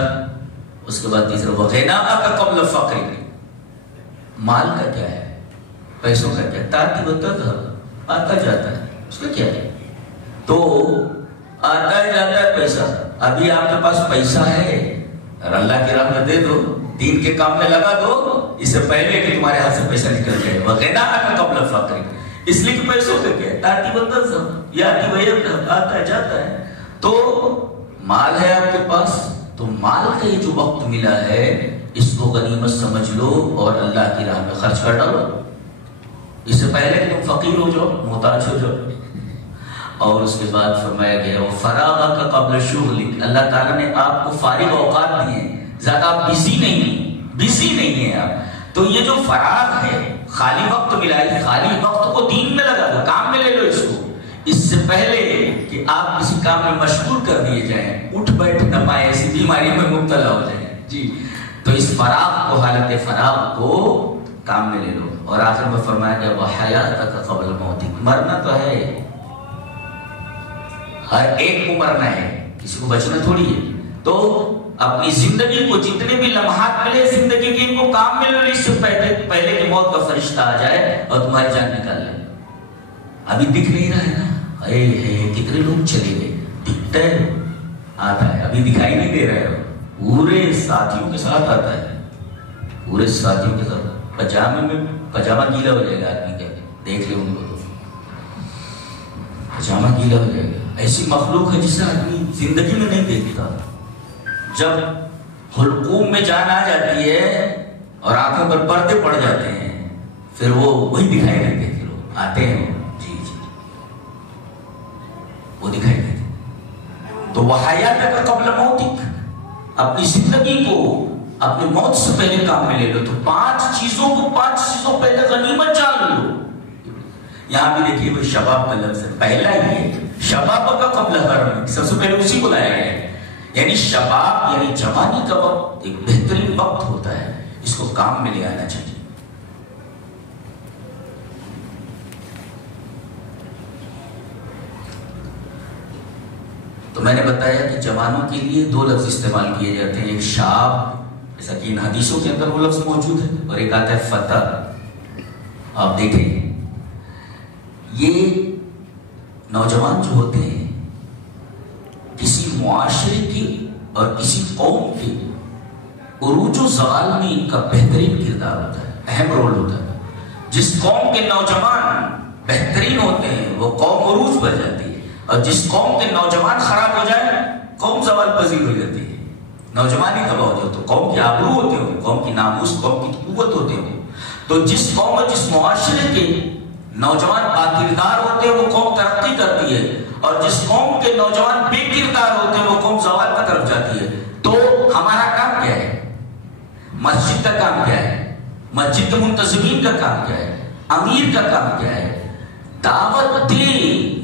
اس کے بعد تیسرا وہ غنا کا قبل فقرک. مال کا کیا ہے؟ پیسوں کا کیا؟ تاتی ہوتا تھا، آتا جاتا ہے، اس کا کیا ہے؟ تو آتا جاتا ہے پیسہ. ابھی آپ کے پاس پیسہ ہے اور اللہ کی راہ میں دے دو، دین کے کام میں لگا دو، اس سے پہلے کہ تمہارے ہاتھ سے پیسہ نکل جائے. وغیرہ کا قبل فقر، اس لیے کہ پیسوں کا کیا ہے؟ تاتی ہوتا تھا، یاتی وہی آتا جاتا ہے. تو مال ہے آپ کے پاس، تو مال کا یہ جو وقت ملا ہے اس کو غنیمت سمجھ لو اور اللہ کی راہ میں خرچ کر ڈالو، اس سے پہلے کہ تم فقیر ہو جاؤ، محتاج ہو جاؤ. اور اس کے بعد فرمایا گیا وہ فراغ کا قبل شغلک. اللہ تعالیٰ نے آپ کو فارغ اوقات دیے، زیادہ آپ بزی نہیں ہیں آپ. تو یہ جو فراغ ہے، خالی وقت ملا ہے، خالی وقت کو دین میں لگا دو، کام میں لے لو اس کو، اس سے پہلے کہ آپ کسی کام میں مشغول کر دیے جائیں، اٹھ بیٹھ نہ پائے، ایسی بیماری میں مبتلا ہو جائیں. جی تو اس فراغ کو، حالت فراغ کو کام میں لے لو. اور آخر میں فرمایا گیا وہ حیات کا قبل موتک. مرنا تو ہے، ہر ایک کو مرنا ہے، کسی کو بچنا تھوڑی ہے. تو اپنی زندگی کو، جتنے بھی لمحات ملے زندگی کے، ان کو کام میں لو، اس سے پہلے کہ موت کا فرشتہ آ جائے اور تمہاری جان نکال لے. ابھی دکھ نہیں رہا ہے نا، کتنے لوگ چلے گئے، دکھتا ہے آتا ہے، ابھی دکھائی نہیں دے رہا ہے. پورے ساتھیوں کے ساتھ آتا ہے، پورے ساتھیوں کے ساتھ. پجامے میں پجامہ گیلا ہو جائے گا آدمی کا، دیکھ لے ان کو، پجامہ گیلا ہو جائے گا. ایسی مخلوق ہے جسے آدمی زندگی میں نہیں دیکھتا. جب حلقوم میں جان آ جاتی ہے اور آنکھوں پر پردے پڑ جاتے ہیں، پھر وہ وہی دکھائی دیتے ہیں. لوگ آتے ہیں، جی وہ دکھائی دیتے. تو وہ حیات کا قبل موتک، اپنی زندگی کو اپنی موت سے پہلے کام میں لے لو. تو 5 چیزوں کو 5 چیزوں پہلے غنیمت جان لو. یہاں بھی دیکھیے وہ شباب کا لفظ ہے، پہلا ہی ہے شباب کا قبل حرم، سب سے پہلے اسی کو لایا گیا ہے. یعنی شباب یعنی جوانی کا وقت ایک بہترین وقت ہوتا ہے، اس کو کام میں لے آنا چاہیے. تو میں نے بتایا کہ جوانوں کے لیے 2 لفظ استعمال کیے جاتے ہیں، ایک شاب جیسا کہ ان حدیثوں کے اندر وہ لفظ موجود ہے، اور ایک آتا ہے فتح. آپ دیکھیں یہ نوجوان جو ہوتے ہیں کسی معاشرے کی اور کسی قوم کے عروج و زوال میں ان کا بہترین کردار ہوتا ہے، اہم رول ہوتا ہے. جس قوم کے نوجوان بہترین ہوتے ہیں وہ قوم عروج پر جاتی ہے، اور جس قوم کے نوجوان خراب ہو جائے قوم زوال پذیر ہو جاتی ہے. نوجوان ہی تباہ ہو جائے تو قوم کے آبرو ہوتے ہوں، قوم کی ناموس، قوم کی قوت ہوتے ہوں. تو جس قوم اور جس معاشرے کے نوجوان باکردار ہوتے ہیں وہ قوم ترقی کرتی ہے، اور جس قوم کے نوجوان بے کردار ہوتے ہیں وہ قوم زوال کی طرف جاتی ہے. تو ہمارا کام کیا ہے؟ مسجد کا کام کیا ہے؟ مسجد کے منتظمین کا کام کیا ہے؟ امیر کا کام کیا ہے؟ دعوت دے،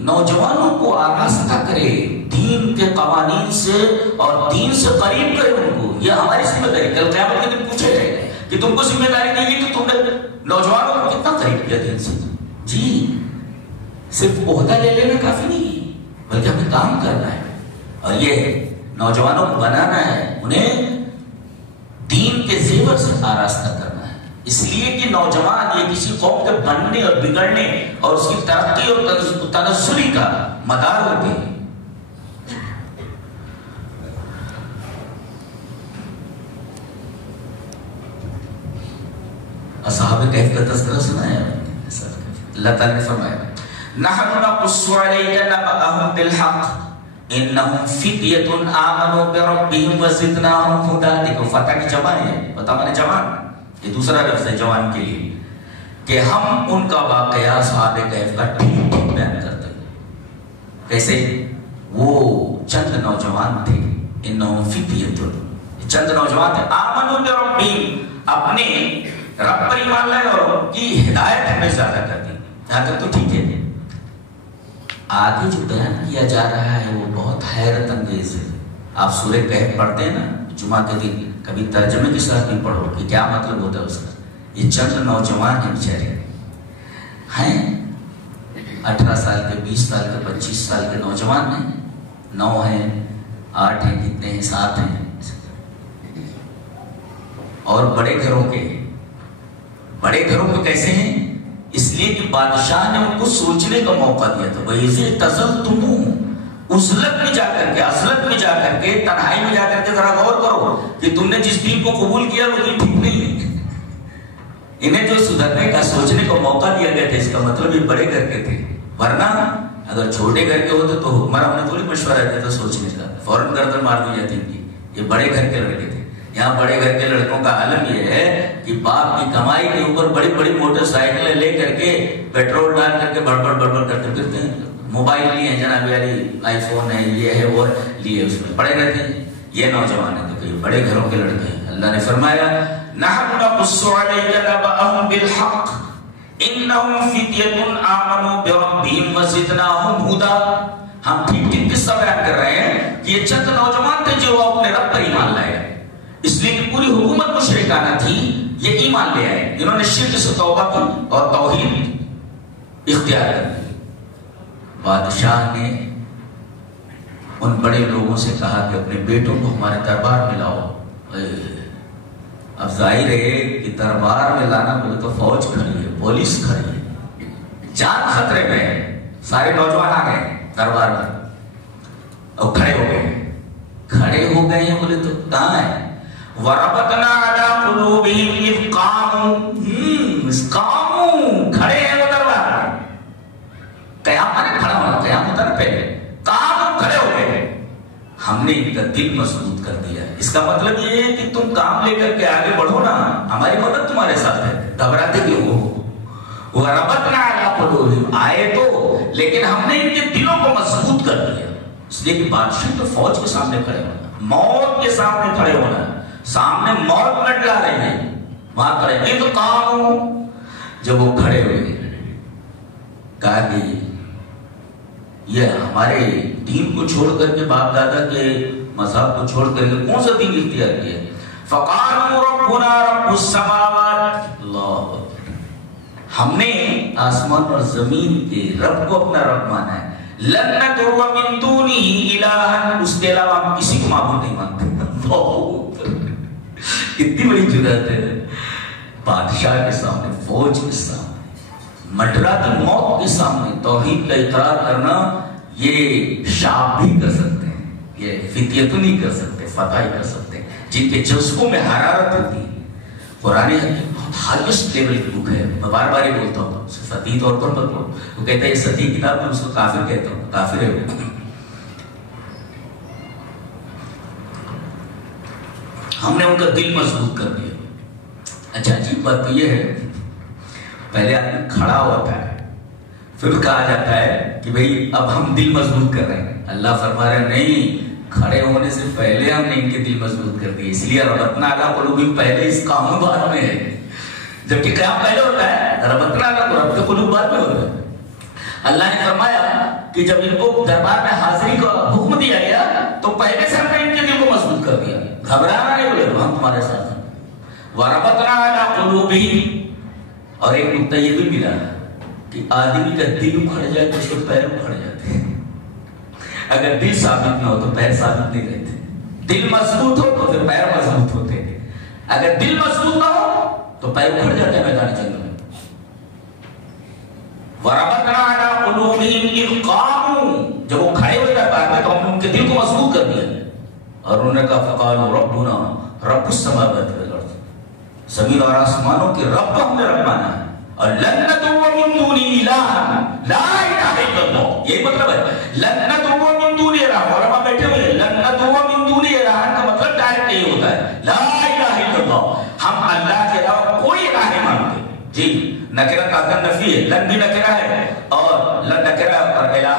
نوجوانوں کو آراستہ کرے دین کے قوانین سے اور دین سے قریب کرے ان کو. یہ ہماری ذمہ داری. کل قیامت کے دن پوچھے جائے گا کہ تم کو ذمہ داری نہیں کہ تم نے نوجوانوں کو کتنا قریب کیا دین سے. جی صرف عہدہ لے لینا کافی نہیں، بلکہ ہمیں کام کرنا ہے، اور یہ نوجوانوں کو بنانا ہے، انہیں دین کے زیور سے آراستہ کرنا ہے. اس لیے کہ نوجوان یہ کسی قوم کے بننے اور بگڑنے اور اس کی ترقی اور تنزلی کا مدار ہوتے ہیں. اصحاب کہف کا تذکرہ سنا ہے اللہ تعالیٰ نے فرمایا نحن نقص علیک نبأهم بالحق انہم فتیۃ آمنوا بربہم وزدناہم ہدی. دیکھو فتح کی جمع ہے, فتح مانے جوان, یہ دوسرا لفظ ہے جوان کے لیے, کہ ہم ان کا واقعہ اصحاب کہف کا ٹھیک ٹھیک بیان کرتے ہیں. کیسے؟ وہ چند نوجوان تھے, انہم فتیۃ, چند نوجوان تھے, آمنوا بربہم, اپنے رب پر ایمان لائے اور کی ہدایت ہمیں زیادہ کر دی. یہاں تک تو ٹھیک ہے. آگے جو بیان کیا جا رہا ہے وہ بہت حیرت انگیز ہے. آپ سورہ کہف پڑھتے ہیں نا جمعہ کے دن, کبھی ترجمے کے ساتھ بھی پڑھو کہ کیا مطلب ہوتا ہے اس کا. یہ چند نوجوان ہیں بیچارے, ہیں 18 سال کے, 20 سال کے, 25 سال کے نوجوان ہیں, 9 ہیں, 8 ہیں, کتنے ہیں, 7 ہیں, اور بڑے گھروں کے. بڑے گھروں میں کیسے ہیں؟ اس لیے کہ بادشاہ نے ان کو سوچنے کا موقع دیا تھا. وَإِذِ اعْتَزَلْتُمُوهُمْ, عزلت میں جا کر کے, عزلت میں جا کر کے, تنہائی میں جا کر کے ذرا غور کرو کہ تم نے جس دین کو قبول کیا وہ دین ٹھیک نہیں ہے. انہیں جو سدھرنے کا, سوچنے کا موقع دیا گیا تھا, اس کا مطلب یہ بڑے گھر کے تھے. ورنہ اگر چھوٹے گھر کے ہوتے تو حکمران نے تھوڑی مشورہ دیا تھا سوچنے کا, فوراً گردن مار دی جاتی تھی. یہ بڑے گھر کے لڑکے تھے. یہاں بڑے گھر کے لڑکوں کا عالم یہ ہے کہ باپ کی کمائی کے اوپر بڑی بڑی موٹر سائیکلیں لے کر کے, پیٹرول ڈال کر کے بڑبڑ بڑبڑ کرتے پھرتے ہیں. موبائل لیے ہیں جناب علی, آئی فون ہے, یہ ہے, وہ لیے, اس میں پڑے رہتے ہیں. یہ نوجوان ہیں, دیکھو یہ بڑے گھروں کے لڑکے ہیں. اللہ نے فرمایا نحن نقص علیک نبأهم بالحق انہم فتیۃ آمنوا بربہم وزدناہم ہدی. ہم ٹھیک ٹھیک قصہ بیان کر رہے ہیں کہ یہ چند نوجوان تھے جو اپنے رب پر ایمان لائے, اس لیے کہ پوری حکومت مشرکانہ تھی. یہ ایمان لے آئے, انہوں نے شرک سے توبہ کی اور توحید اختیار کر لی. بادشاہ نے ان بڑے لوگوں سے کہا کہ اپنے بیٹوں کو ہمارے دربار میں لاؤ. اب ظاہر ہے کہ دربار میں لانا بولے تو فوج کھڑی ہے, پولیس کھڑی ہے, جان خطرے میں ہے. سارے نوجوان آ گئے دربار میں اور کھڑے ہو گئے. کھڑے ہو گئے ہیں بولے تو کہاں ہے؟ وَرَبَطْنَا عَلَىٰ قُلُوبِهِمْ إِذْ قَامُوا, کھڑے ہیں وہ دربار. قیام نے کھڑا ہونا, قیام ہوتا نا پہلے, کام کھڑے ہو گئے. ہم نے ان کا دل مضبوط کر دیا. اس کا مطلب یہ ہے کہ تم کام لے کر کے آگے بڑھو نا, ہماری مدد تمہارے ساتھ ہے, گھبراتے کیوں ہو؟ وَرَبَطْنَا عَلَىٰ قُلُوبِهِمْ, آئے تو لیکن ہم نے ان کے دلوں کو مضبوط کر دیا. اس لیے کہ بادشاہ تو فوج کے سامنے کھڑے ہونا, موت کے سامنے کھڑے ہونا, سامنے موت منڈلا رہے ہیں, وہاں کھڑے. اذ قاموا, جب وہ کھڑے ہوئے کہا کہ یہ ہمارے دین کو چھوڑ کر کے, باپ دادا کے مذہب کو چھوڑ کر کے کون سا دین اختیار کیا؟ فقالوا ربنا رب السماوات, اللہ, ہم نے آسمان اور زمین کے رب کو اپنا رب مانا ہے. لن ندعو من دونہ الہا, اس کے علاوہ ہم کسی کو معبود نہیں مانتے. کتنی بڑی جرأت ہے بادشاہ کے سامنے, فوج کے سامنے, مڈراتی موت کے سامنے توحید کا اقرار کرنا. یہ شعب بھی کر سکتے ہیں, یہ فتیت نہیں کر سکتے, فتح ہی کر سکتے ہیں جن کے جذبوں میں حرارت ہوتی ہے. قرآن بہت ہائیسٹ لیول کی بک ہے, میں بار بار ہی بولتا ہوں, سطحی طور پر مت بولو. وہ کہتا ہے یہ سطحی کتاب میں اس کو کافر کہتا ہوں, کافر ہے. ہم نے ان کا دل مضبوط کر دیا. اچھا عجیب بات تو یہ ہے, پہلے آدمی کھڑا ہوتا ہے, پھر کہا جاتا ہے کہ بھئی اب ہم دل مضبوط کر رہے ہیں. اللہ فرما رہے ہیں نہیں, کھڑے ہونے سے پہلے ہم نے ان کے دل مضبوط کر دیے. اس لیے ربطنا علی قلوبہم پہلے, اس قانون بعد میں ہے, جبکہ قیام پہلے ہوتا ہے, ربطنا علی قلوبہم بعد میں ہوتا ہے. اللہ نے فرمایا کہ جب ان کو دربار میں حاضری کا حکم دیا گیا تو پہلے سے ہم نے ان کے دل کو مضبوط کر دیا. گھبرانا نہیں, بولے ہم تمہارے ساتھ ہیں. وَرَبَطْنَا عَلَىٰ قُلُوبِهِمْ, اور ایک نقطہ یہ بھی ملا کہ آدمی کا دل اکھڑ جائے تو اس کے پیر اکھڑ جاتے ہیں. اگر دل ثابت نہ ہو تو پیر ثابت نہیں رہتے. دل مضبوط ہو تو پھر پیر مضبوط ہوتے ہیں. اگر دل مضبوط نہ ہو تو پیر اکھڑ جاتے ہیں میدان جنگ میں. وَرَبَطْنَا عَلَىٰ قُلُوبِهِمْ إِذْ قَامُوا، جب وہ کھڑے ہوئے دربار میں تو ہم نے ان کے دل کو مضبوط کر دیا اور انہوں نے کہا فَقَالُوا رَبُّنَا رَبُّ السَّمَاوَاتِ وَالْأَرْضِ، زمین اور آسمانوں کے رب کو ہم نے رب مانا ہے. اور لَن نَدْعُوَ مِن دُونِهِ إِلَٰهًا لَا إِلَٰهَ إِلَّا اللَّهُ، یہی مطلب ہے لَن نَدْعُوَ مِن دُونِهِ إِلَٰهًا. اور ہم بیٹھے ہوئے لَن نَدْعُوَ مِن دُونِهِ إِلَٰهًا کا مطلب ڈائریکٹ یہی ہوتا ہے لا الہ الا اللہ، ہم اللہ کے علاوہ کوئی الہ نہیں مانتے. جی نکرہ تحت نفی ہے، لن بھی نکرہ ہے اور لن نکرہ اور الہ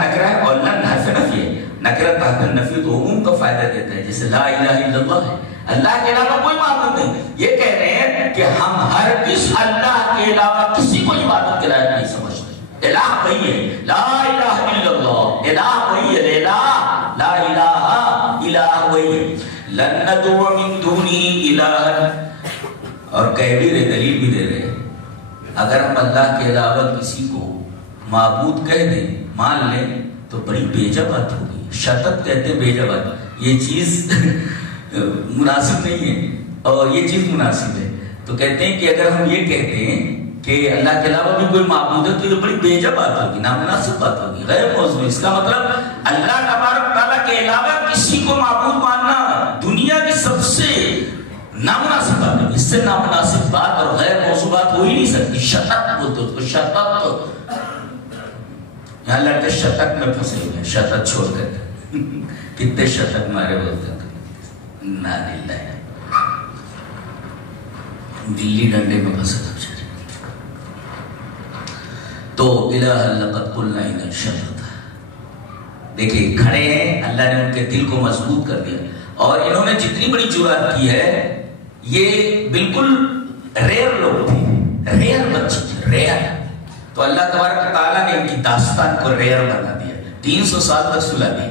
نکرہ ہے اور لن حرف نفی ہے. نکرہ تحت نفی تو عموم کا فائدہ دیتا ہے، جیسے لا الہ الا اللہ ہے، اللہ کے علاوہ کوئی معبود نہیں. یہ کہہ رہے ہیں کہ ہم ہرگز اللہ کے علاوہ کسی کو عبادت کے لائق نہیں سمجھتے. الہ وہی ہے لا الہ الا اللہ، الہ وہی ہے الہ لا الہ الہ وہی ہے. لن ندعو من دونی الہ، اور کہہ بھی رہے دلیل بھی دے رہے اگر ہم اللہ کے علاوہ کسی کو معبود کہہ دیں مان لیں تو بڑی بیجا بات ہوگی. شتت کہتے ہیں بیجا بات، یہ چیز مناسب نہیں ہے اور یہ چیز مناسب ہے. تو کہتے ہیں کہ اگر ہم یہ کہتے ہیں کہ اللہ کے علاوہ بھی کوئی معبود ہے تو یہ بڑی بیجا بات ہوگی، نامناسب بات ہوگی، غیر موضوع. اس کا مطلب اللہ تبارک تعالیٰ کے علاوہ کسی کو معبود ماننا دنیا کی سب سے نامناسب بات ہے. اس سے نامناسب بات اور غیر موضوع بات ہو ہی نہیں سکتی. شتت بولتے اس کو، شتت. یہاں لڑکے شتک میں پھنسے ہوئے ہیں، شتک چھوڑ کر کتنے شتک مارے بولتے ہیں نا دلہ ہے، دلی ڈنڈے میں پھنسا تھا بیچارے. تو الہ لقد قلنا اذا شتتا، دیکھیں کھڑے ہیں، اللہ نے ان کے دل کو مضبوط کر دیا. اور انہوں نے جتنی بڑی جرات کی ہے، یہ بالکل ریئر لوگ تھے، ریئر بچے تھے، ریئر. تو اللہ تبارک تعالیٰ نے ان کی داستان کو ریئر بنا دیا. 300 سال تک سلا دی.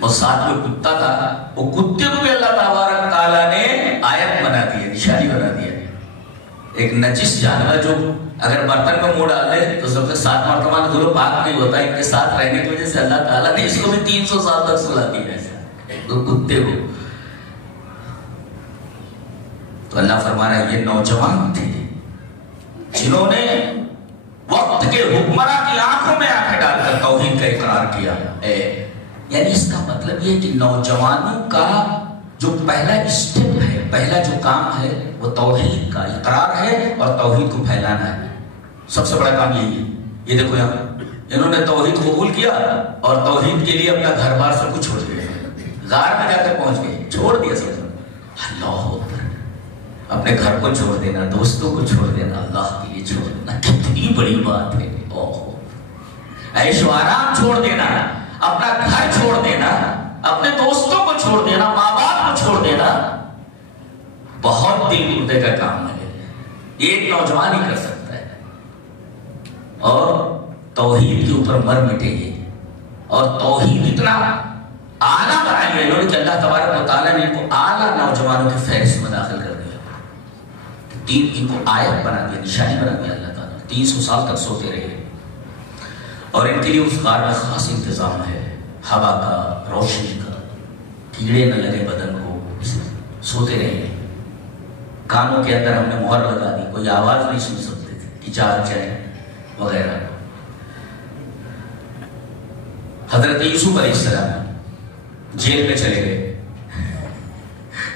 اور ساتھ میں کتا تھا، وہ کتے کو بھی اللہ تبارک تعالیٰ نے آیت بنا دی، نشانی بنا دیا. ایک نجس جانور جو اگر برتن میں منہ ڈال دے تو سب سے 7 مرتبہ دھلو پاک نہیں ہوتا، ان کے ساتھ رہنے کی وجہ سے اللہ تعالیٰ نے اس کو بھی 300 سال تک سلا دیا تو کتے کو. تو اللہ فرما رہا ہے یہ نوجوان تھے جنہوں نے وقت کے حکمراں کی آنکھوں میں آنکھیں ڈال کر توحید کا اقرار کیا. یعنی اس کا مطلب یہ کہ نوجوانوں کا جو پہلا اسٹیپ ہے، پہلا جو کام ہے وہ توحید کا اقرار ہے اور توحید کو پھیلانا ہے. سب سے بڑا کام یہی ہے. یہ دیکھو یہاں انہوں نے توحید قبول کیا اور توحید کے لیے اپنا گھر بار سب کچھ چھوڑ دیا، غار میں جا کر پہنچ گئے، چھوڑ دیا سب. اللہ اکبر، اپنے گھر کو چھوڑ دینا، دوستوں کو چھوڑ دینا، اللہ کے لیے چھوڑ دینا کتنی بڑی بات ہے. عیش و آرام چھوڑ دینا، اپنا گھر چھوڑ دینا، اپنے دوستوں کو چھوڑ دینا، ماں باپ کو چھوڑ دینا، بہت دل مردے کا کام ہے. ایک نوجوان ہی کر سکتا ہے. اور توحید کے اوپر مر مٹے گے اور توحید اتنا اعلیٰ بنا لیا انہوں نے کہ اللہ تبارک و تعالیٰ نے ان کو اعلیٰ نوجوانوں کی فہرست میں داخل کر دیا. ان کو آیت بنا دیا، نشانی بنا دیا اللہ تعالیٰ. 300 سال تک سوتے رہے اور ان کے لیے اس غار میں خاص انتظام ہے، ہوا کا، روشنی کا، کیڑے نہ لگے بدن کو، سوتے رہے. کانوں کے اندر ہم نے مہر لگا دی، کوئی آواز نہیں سن سکتے تھے کہ چار چائے وغیرہ. حضرت یوسف علیہ السلام جیل میں چلے گئے،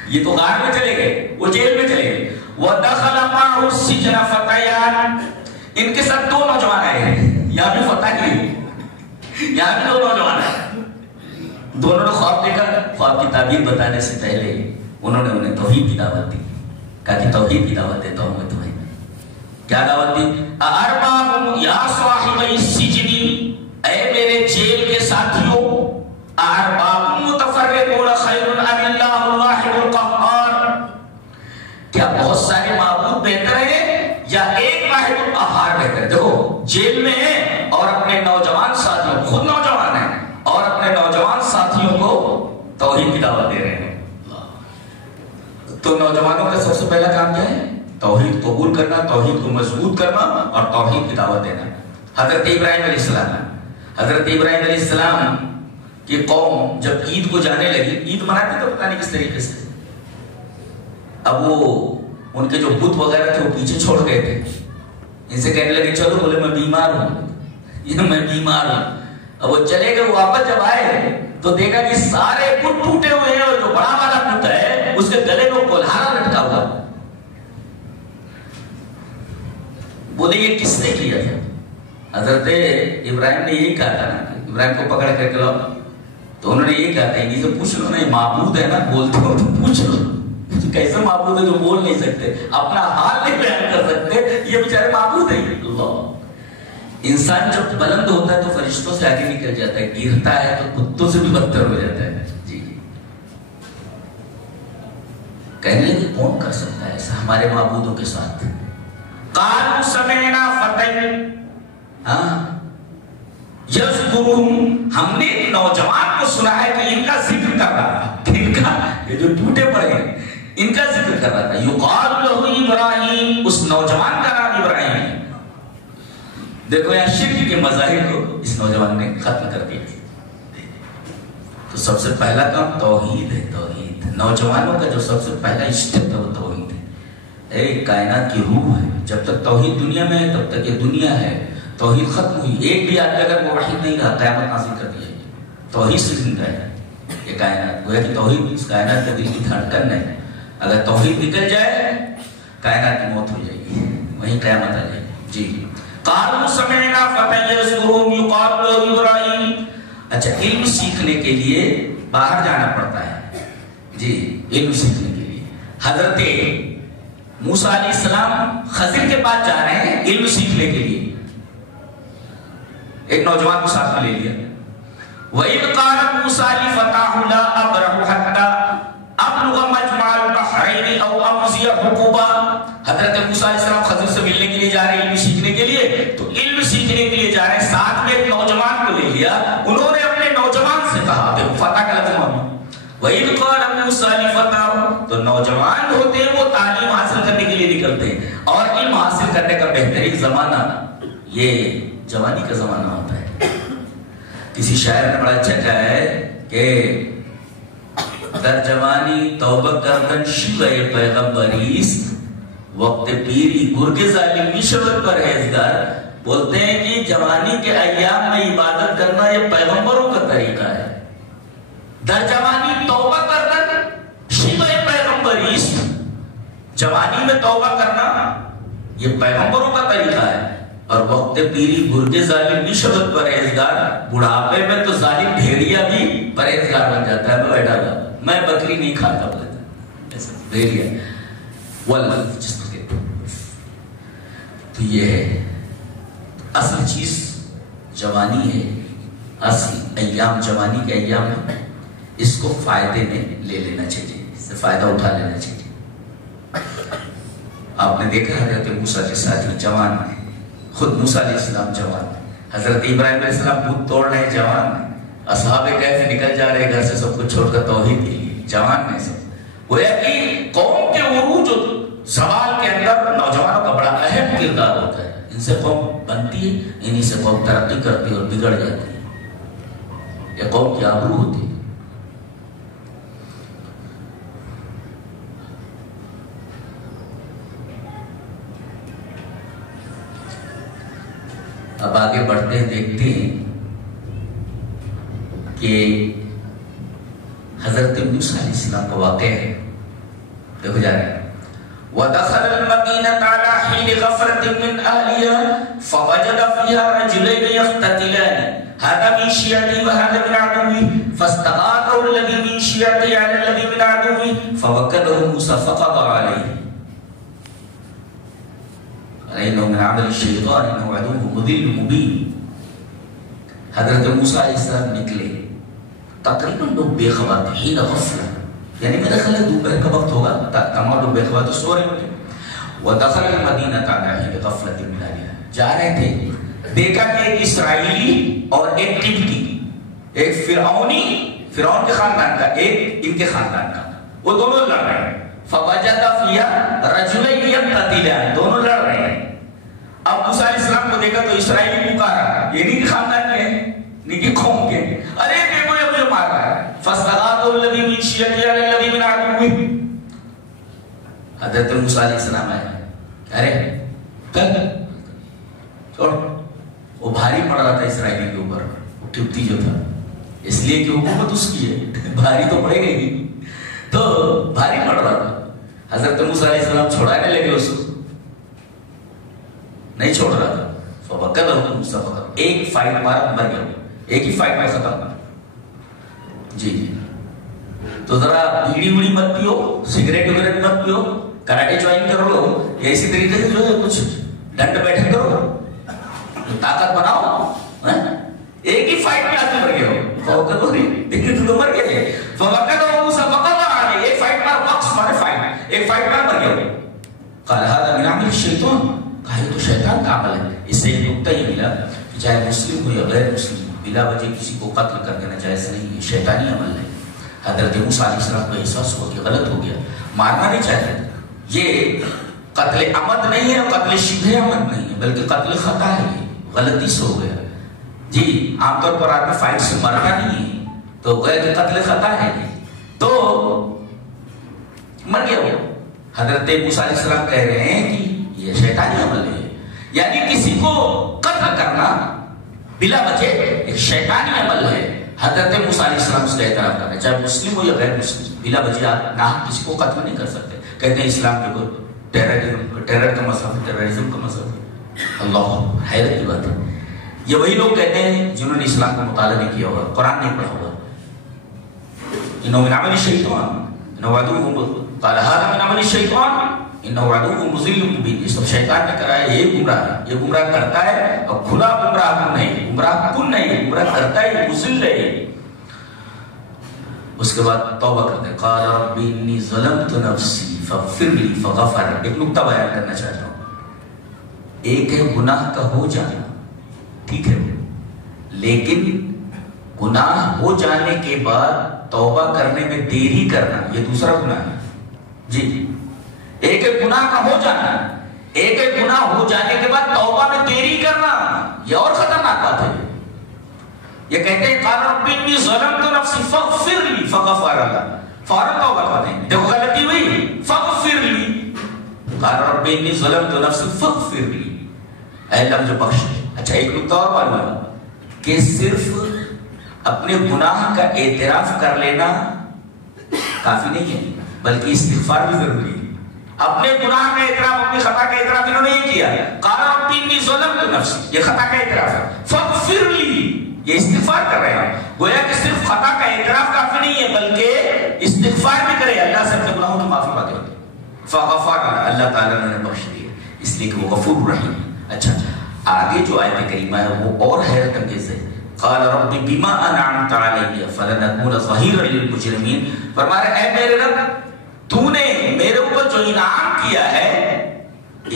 یہ تو غار میں چلے گئے، وہ جیل میں چلے گئے. وَدَخَلَ مَعَهُ السِّجْنَ فَتَيَانِ، ان کے ساتھ 2 نوجوان آئے ہیں. یہاں بھی فتح کی، یہاں بھی 2 نوجوان آئے. دونوں نے خواب دیکھا. خواب کی تعبیر بتانے سے پہلے انہوں نے انہیں توحید کی دعوت دی. کہا کہ توحید کی دعوت دیتا ہوں میں تمہیں. کیا دعوت دی؟ أَأَرْبَابٌ يَا صَاحِبَيِ السِّجْنِ، اے میرے جیل کے ساتھیوں، أَأَرْبَابٌ مُتَفَرِّقُونَ خَيْرٌ أَمِ اللَّهُ الْوَاحِدُ الْقَهَّارُ، کیا بہت سارے معبود بہتر ہیں یا ایک واحد القہار بہتر ہے؟ دیکھو جیل میں ہیں اور اپنے نوجوان ساتھیوں، خود نوجوان ہیں اور اپنے نوجوان ساتھیوں کو توحید کی دعوت دے رہے ہیں. تو نوجوانوں کا سب سے پہلا کام کیا ہے؟ توحید قبول کرنا، توحید کو مضبوط کرنا اور توحید کی دعوت دینا. حضرت ابراہیم علیہ السلام کی قوم جب عید کو جانے لگی، عید مناتے تو پتہ نہیں کس طریقے سے، اب وہ ان کے جو بت وغیرہ تھے وہ پیچھے چھوڑ گئے تھے، ان سے کہنے لگے چلو، بولے میں بیمار ہوں، یہ میں بیمار ہوں۔ اب وہ چلے گئے، واپس جب آئے تو دیکھا کہ سارے بت ٹوٹے ہوئے ہیں، اور جو بڑا والا بت ہے اس کے گلے میں کولہارا لٹکا ہوا۔ بولے یہ کس نے کیا تھا؟ حضرت ابراہیم نے یہی کہا تھا نا، ابراہیم کو پکڑ کر کے لاؤ، تو انہوں نے یہی کہا تھا انہیں سے پوچھ لو نا، یہ معبود ہے نا، بولتے ہو تو پوچھ لو، کیسے معبود ہے جو بول نہیں سکتے، اپنا حال نہیں بیان کر سکتے، یہ بیچارے معبود ہیں۔ اللہ، انسان جب بلند ہوتا ہے تو فرشتوں سے آگے نکل جاتا ہے، گرتا ہے تو کتوں سے بھی بدتر ہو جاتا ہے۔ جی کہنے لگے کون کر سکتا ہے ایسا ہمارے معبودوں کے ساتھ؟ قالوا سمعنا فتى یذکرہم، ہم نے نوجوان کو سنا ہے کہ ان کا ذکر کر رہا تھا، ان کا یہ جو ٹوٹے پڑے ہیں ان کا ذکر کر رہا تھا، یقال لہ ابراہیم، اس نوجوان کا نام ابراہیم ہے۔ دیکھو یہاں شرک کے مظاہر کو اس نوجوان نے ختم کر دیا۔ تو سب سے پہلا کام توحید ہے، توحید۔ نوجوانوں کا جو سب سے پہلا اسٹیپ ہے وہ توحید ہے، ایک کائنات کی روح ہے۔ جب تک توحید دنیا میں ہے تب تک یہ دنیا ہے، توحید ختم ہوئی۔ ایک بھی آدمی اگر موحد نہیں رہا قیامت نازل کر دی جائے گی۔ توحید سے زندہ ہے یہ کائنات، گویا کہ توحید اس کائنات کے دل کی دھڑکن ہے۔ اگر توحید نکل جائے کائنات کی موت ہو جائے گی، وہیں قیامت آ جائے گی۔ جی قالوا سمعنا فتى یذکرہم یقال لہ ابراہیم۔ اچھا، علم سیکھنے کے لیے باہر جانا پڑتا ہے۔ جی علم سیکھنے کے لیے حضرت موسیٰ علیہ السلام خضر کے پاس جا رہے ہیں علم سیکھنے کے لیے، ایک نوجوان کو ساتھ میں لے لیا۔ وَإِذْ قَالَ مُوسَىٰ لِفَتَاهُ لَا أَبْرَحُ حَتَّىٰ أَبْلُغَ مَجْمَعَ الْبَحْرَيْنِ أَوْ أَمْضِيَ حُقُبًا۔ حضرت موسیٰ علیہ السلام خضر سے ملنے کے لیے جا رہے ہیں علم سیکھنے کے لیے، تو علم سیکھنے کے لیے جا رہے ہیں، ساتھ میں ایک نوجوان کو لے لیا۔ انہوں نے اپنے نوجوان سے کہا، دیکھو فتح کا لفظ مانو، وَإِذْ قَالَ مُوسَىٰ لِفَتَاهُ، تو نوجوان ہوتے ہیں وہ تعلیم حاصل کرنے کے لیے نکلتے ہیں، اور علم حاصل کرنے کا بہترین زمانہ یہ جوانی کا زمانہ ہوتا ہے۔ کسی شاعر نے بڑا اچھا کہا ہے کہ در جوانی توبہ کردن شیوہ پیغمبریست، وقت پیری گرگ ظالم میشود پرہیزگار۔ بولتے ہیں کہ جوانی کے ایام میں عبادت کرنا یہ پیغمبروں کا طریقہ ہے۔ در جوانی توبہ کردن شیوہ پیغمبریست، جوانی میں توبہ کرنا یہ پیغمبروں کا طریقہ ہے، اور وقت پیری گرگ ظالم میشود پرہیزگار، بڑھاپے میں تو ظالم بھیڑیا بھی پرہیزگار بن جاتا ہے۔ میں بیٹھا ہوا میں بکری نہیں کھاتا بولتا ایسا بھیڑیا واللہ جس کو کہتے ہیں۔ تو یہ ہے اصل چیز، جوانی ہے، اصل ایام جوانی کے ایام ہے، اس کو فائدے میں لے لینا چاہیے، اس سے فائدہ اٹھا لینا چاہیے۔ آپ نے دیکھا حضرت موسیٰ کے ساتھ جوان ہے، خود موسیٰ علیہ السلام جوان، حضرت ابراہیم علیہ السلام بت توڑ رہے جوان، اصحاب کہف نکل جا رہے گھر سے سب کچھ چھوڑ کر توحید کے لیے، جوان میں سب۔ گویا کہ قوم کے عروج و زوال کے اندر نوجوانوں کا بڑا اہم کردار ہوتا ہے، ان سے قوم بنتی ہے، انہی سے قوم ترقی کرتی ہے اور بگڑ جاتی ہے، یہ قوم کی آبرو ہوتی ہے۔ اب آگے بڑھتے ہیں، دیکھتے ہیں کہ حضرت موسیٰ علیہ السلام کا واقعہ ہے۔ دیکھو جا رہے ہیں وَدَخَلَ الْمَدِينَةَ عَلَى حِينِ غَفْلَةٍ مِّنْ أَهْلِهَا فَوَجَدَ فِيهَا رَجُلَيْنِ يَخْتَتِلَانِ هَذَا مِنْ شِيعَتِهِ وَهَذَا مِنْ عَدُوِّهِ فَاسْتَغَاثَهُ الَّذِي مِنْ شِيعَتِهِ عَلَى الَّذِي مِنْ عَدُوِّهِ فَوَكَّزَهُ مُوسَىٰ فَقَضَىٰ عَلَيْهِ إنه من عمل الشیطان انه عدو مضل مبین۔ حضرت موسیٰ علیہ السلام نکلے، تقریباً لوگ بے خبر تھے، حین غفلہ، یعنی میرا خیال ہے دوپہر کا وقت ہوگا، تمام لوگ بے خبر تو سو رہے ہوتے۔ وَدَخَلَ الْمَدِينَةَ عَلَى حِينِ غَفْلَةٍ مِّنْ أَهْلِهَا، جا رہے تھے، دیکھا کہ ایک اسرائیلی اور ایک قبطی، ایک فرعون کے خاندان کا، ایک ان کے خاندان کا، وہ دونوں لڑ رہے ہیں۔ فَوَجَدَ فِيهَا رَجُلَيْنِ يَقْتَتِلَانِ، دونوں لڑ رہے ہیں۔ اب موسیٰ علیہ السلام کو دیکھا تو اسرائیلی پکارا، یہ نہیں کہ خاندان کے ہیں، نہیں کہ قوم کے، ارے دیکھو یہ مجھے مار رہا ہے۔ فَاسْتَغَاثَهُ الَّذِي مِنْ شِيعَتِهِ عَلَى الَّذِي مِنْ عَدُوِّهِ، حضرت موسیٰ علیہ السلام آئے، ارے کل چھوڑ، وہ بھاری پڑ رہا تھا اسرائیلی کے اوپر، وہ قبطی جو تھا، اس لیے کہ حکومت اس کی ہے، بھاری تو پڑے گی، تو بھاری پڑ رہا تھا۔ حضرت موسیٰ علیہ السلام چھوڑانے لگے اس کو، نہیں چھوڑ رہا تھا، فوقدہ موسیٰ فقط، ایک فائٹ مارا مر گیا، ایک ہی فائٹ میں ختم۔ جی جی، تو ذرا بیڑی ویڑی مت پیو، سگریٹ وگریٹ مت پیو، کراٹے جوائن کر لو، یا اسی طریقے سے جو ہے کچھ ڈنڈ بیٹھے کرو، طاقت بناؤ۔ ایک ہی فائٹ میں آتے مر گئے ہو، فوقت ہو رہی لیکن تو مر گئے، فوقت ہو موسیٰ فقط آنے، ایک فائٹ مار وقت مارے فائٹ، ایک فائٹ مار گئے ہو۔ قال هذا من عمل الشیطان، کہا یہ تو شیطان کا عمل ہے۔ اس سے ایک نکتہ یہ ملا کہ چاہے مسلم ہو یا غیر مسلم ہو، بلا وجہ کسی کو قتل کر دینا جائز نہیں، یہ شیطانی عمل ہے۔ حضرت موسیٰ علیہ السلام کو احساس ہوا کہ غلط ہو گیا، مارنا نہیں چاہتے، یہ قتل عمد نہیں ہے، قتل شبہ عمد نہیں ہے، بلکہ قتل خطا ہے، غلطی سے ہو گیا۔ جی عام طور پر آدمی فائٹ سے مرنا نہیں ہے، تو گویا کہ قتل خطا ہے، تو مر گیا وہ۔ حضرت موسیٰ علیہ السلام کہہ رہے ہیں کہ یہ شیطانی عمل ہے، یعنی کسی کو قتل کرنا بلا وجہ ایک شیطانی عمل ہے۔ حضرت موسیٰ علیہ السلام اس کا اعتراف کرنا، چاہے مسلم ہو یا غیر مسلم، بلا وجہ آپ نہ کسی کو قتل نہیں کر سکتے۔ کہتے ہیں اسلام کے کوئی ٹیرر کا مذہب ہے، ٹیررزم کا مذہب ہے، اللہ حیرت کی بات ہے۔ یہ وہی لوگ کہتے ہیں جنہوں نے اسلام کا مطالعہ نہیں کیا ہوا، قرآن نہیں پڑھا ہوا۔ انہ من عمل الشیطان انہ عدو، قال هذا من عمل الشیطان انہ عدو مضل مبین، یہ سب شیطان نے کرا ہے، یہ گمراہ ہے، یہ گمراہ کرتا ہے اور کھلا گمراہ کن نہیں، گمراہ کن نہیں، گمراہ کرتا ہے، مضل ہے۔ اس کے بعد توبہ کرتے ہیں، قال رب انی ظلمت نفسی فاغفر لی فغفر۔ ایک نکتہ بیان کرنا چاہتا ہوں، ایک ہے گناہ کا ہو جانا، ٹھیک ہے، لیکن گناہ ہو جانے کے بعد توبہ کرنے میں دیری کرنا یہ دوسرا گناہ ہے۔ جی ایک ہے گناہ کا ہو جانا، ایک ہے گناہ ہو جانے کے بعد توبہ میں دیری کرنا، یہ اور خطرناک بات ہے۔ یہ کہتے ہیں قال رب انی ظلمت نفسی فاغفر لی فغفر اللہ، فوراً توبہ کر دیں، دیکھو غلطی ہوئی، فاغفر لی، قال رب انی ظلمت نفسی فاغفر لی، اے اللہ مجھے بخش۔ اچھا ایک نکتہ اور معلوم ہے کہ صرف اپنے گناہ کا اعتراف کر لینا کافی نہیں ہے، بلکہ استغفار بھی ضروری ہے۔ اپنے گناہ کا اعتراف، اپنی خطا کا اعتراف انہوں نے یہ کیا، قال رب انی ظلمت نفسی، یہ خطا کا اعتراف ہے، فاغفر لی، یہ استغفار کر رہے ہیں۔ گویا کہ صرف خطا کا اعتراف کافی نہیں ہے، بلکہ استغفار بھی کرے، اللہ سے اپنے گناہوں کی معافی مانگے، فغفر، اللہ تعالیٰ نے بخش دیا، اس لیے کہ وہ غفور رحیم ہے۔ اچھا آگے جو آیت کریمہ ہے وہ اور حیرت انگیز ہے، قال رب بما انعمت علی فلن اکون ظہیرا للمجرمین، فرما رہے اے میرے رب تو نے میرے اوپر جو انعام کیا ہے،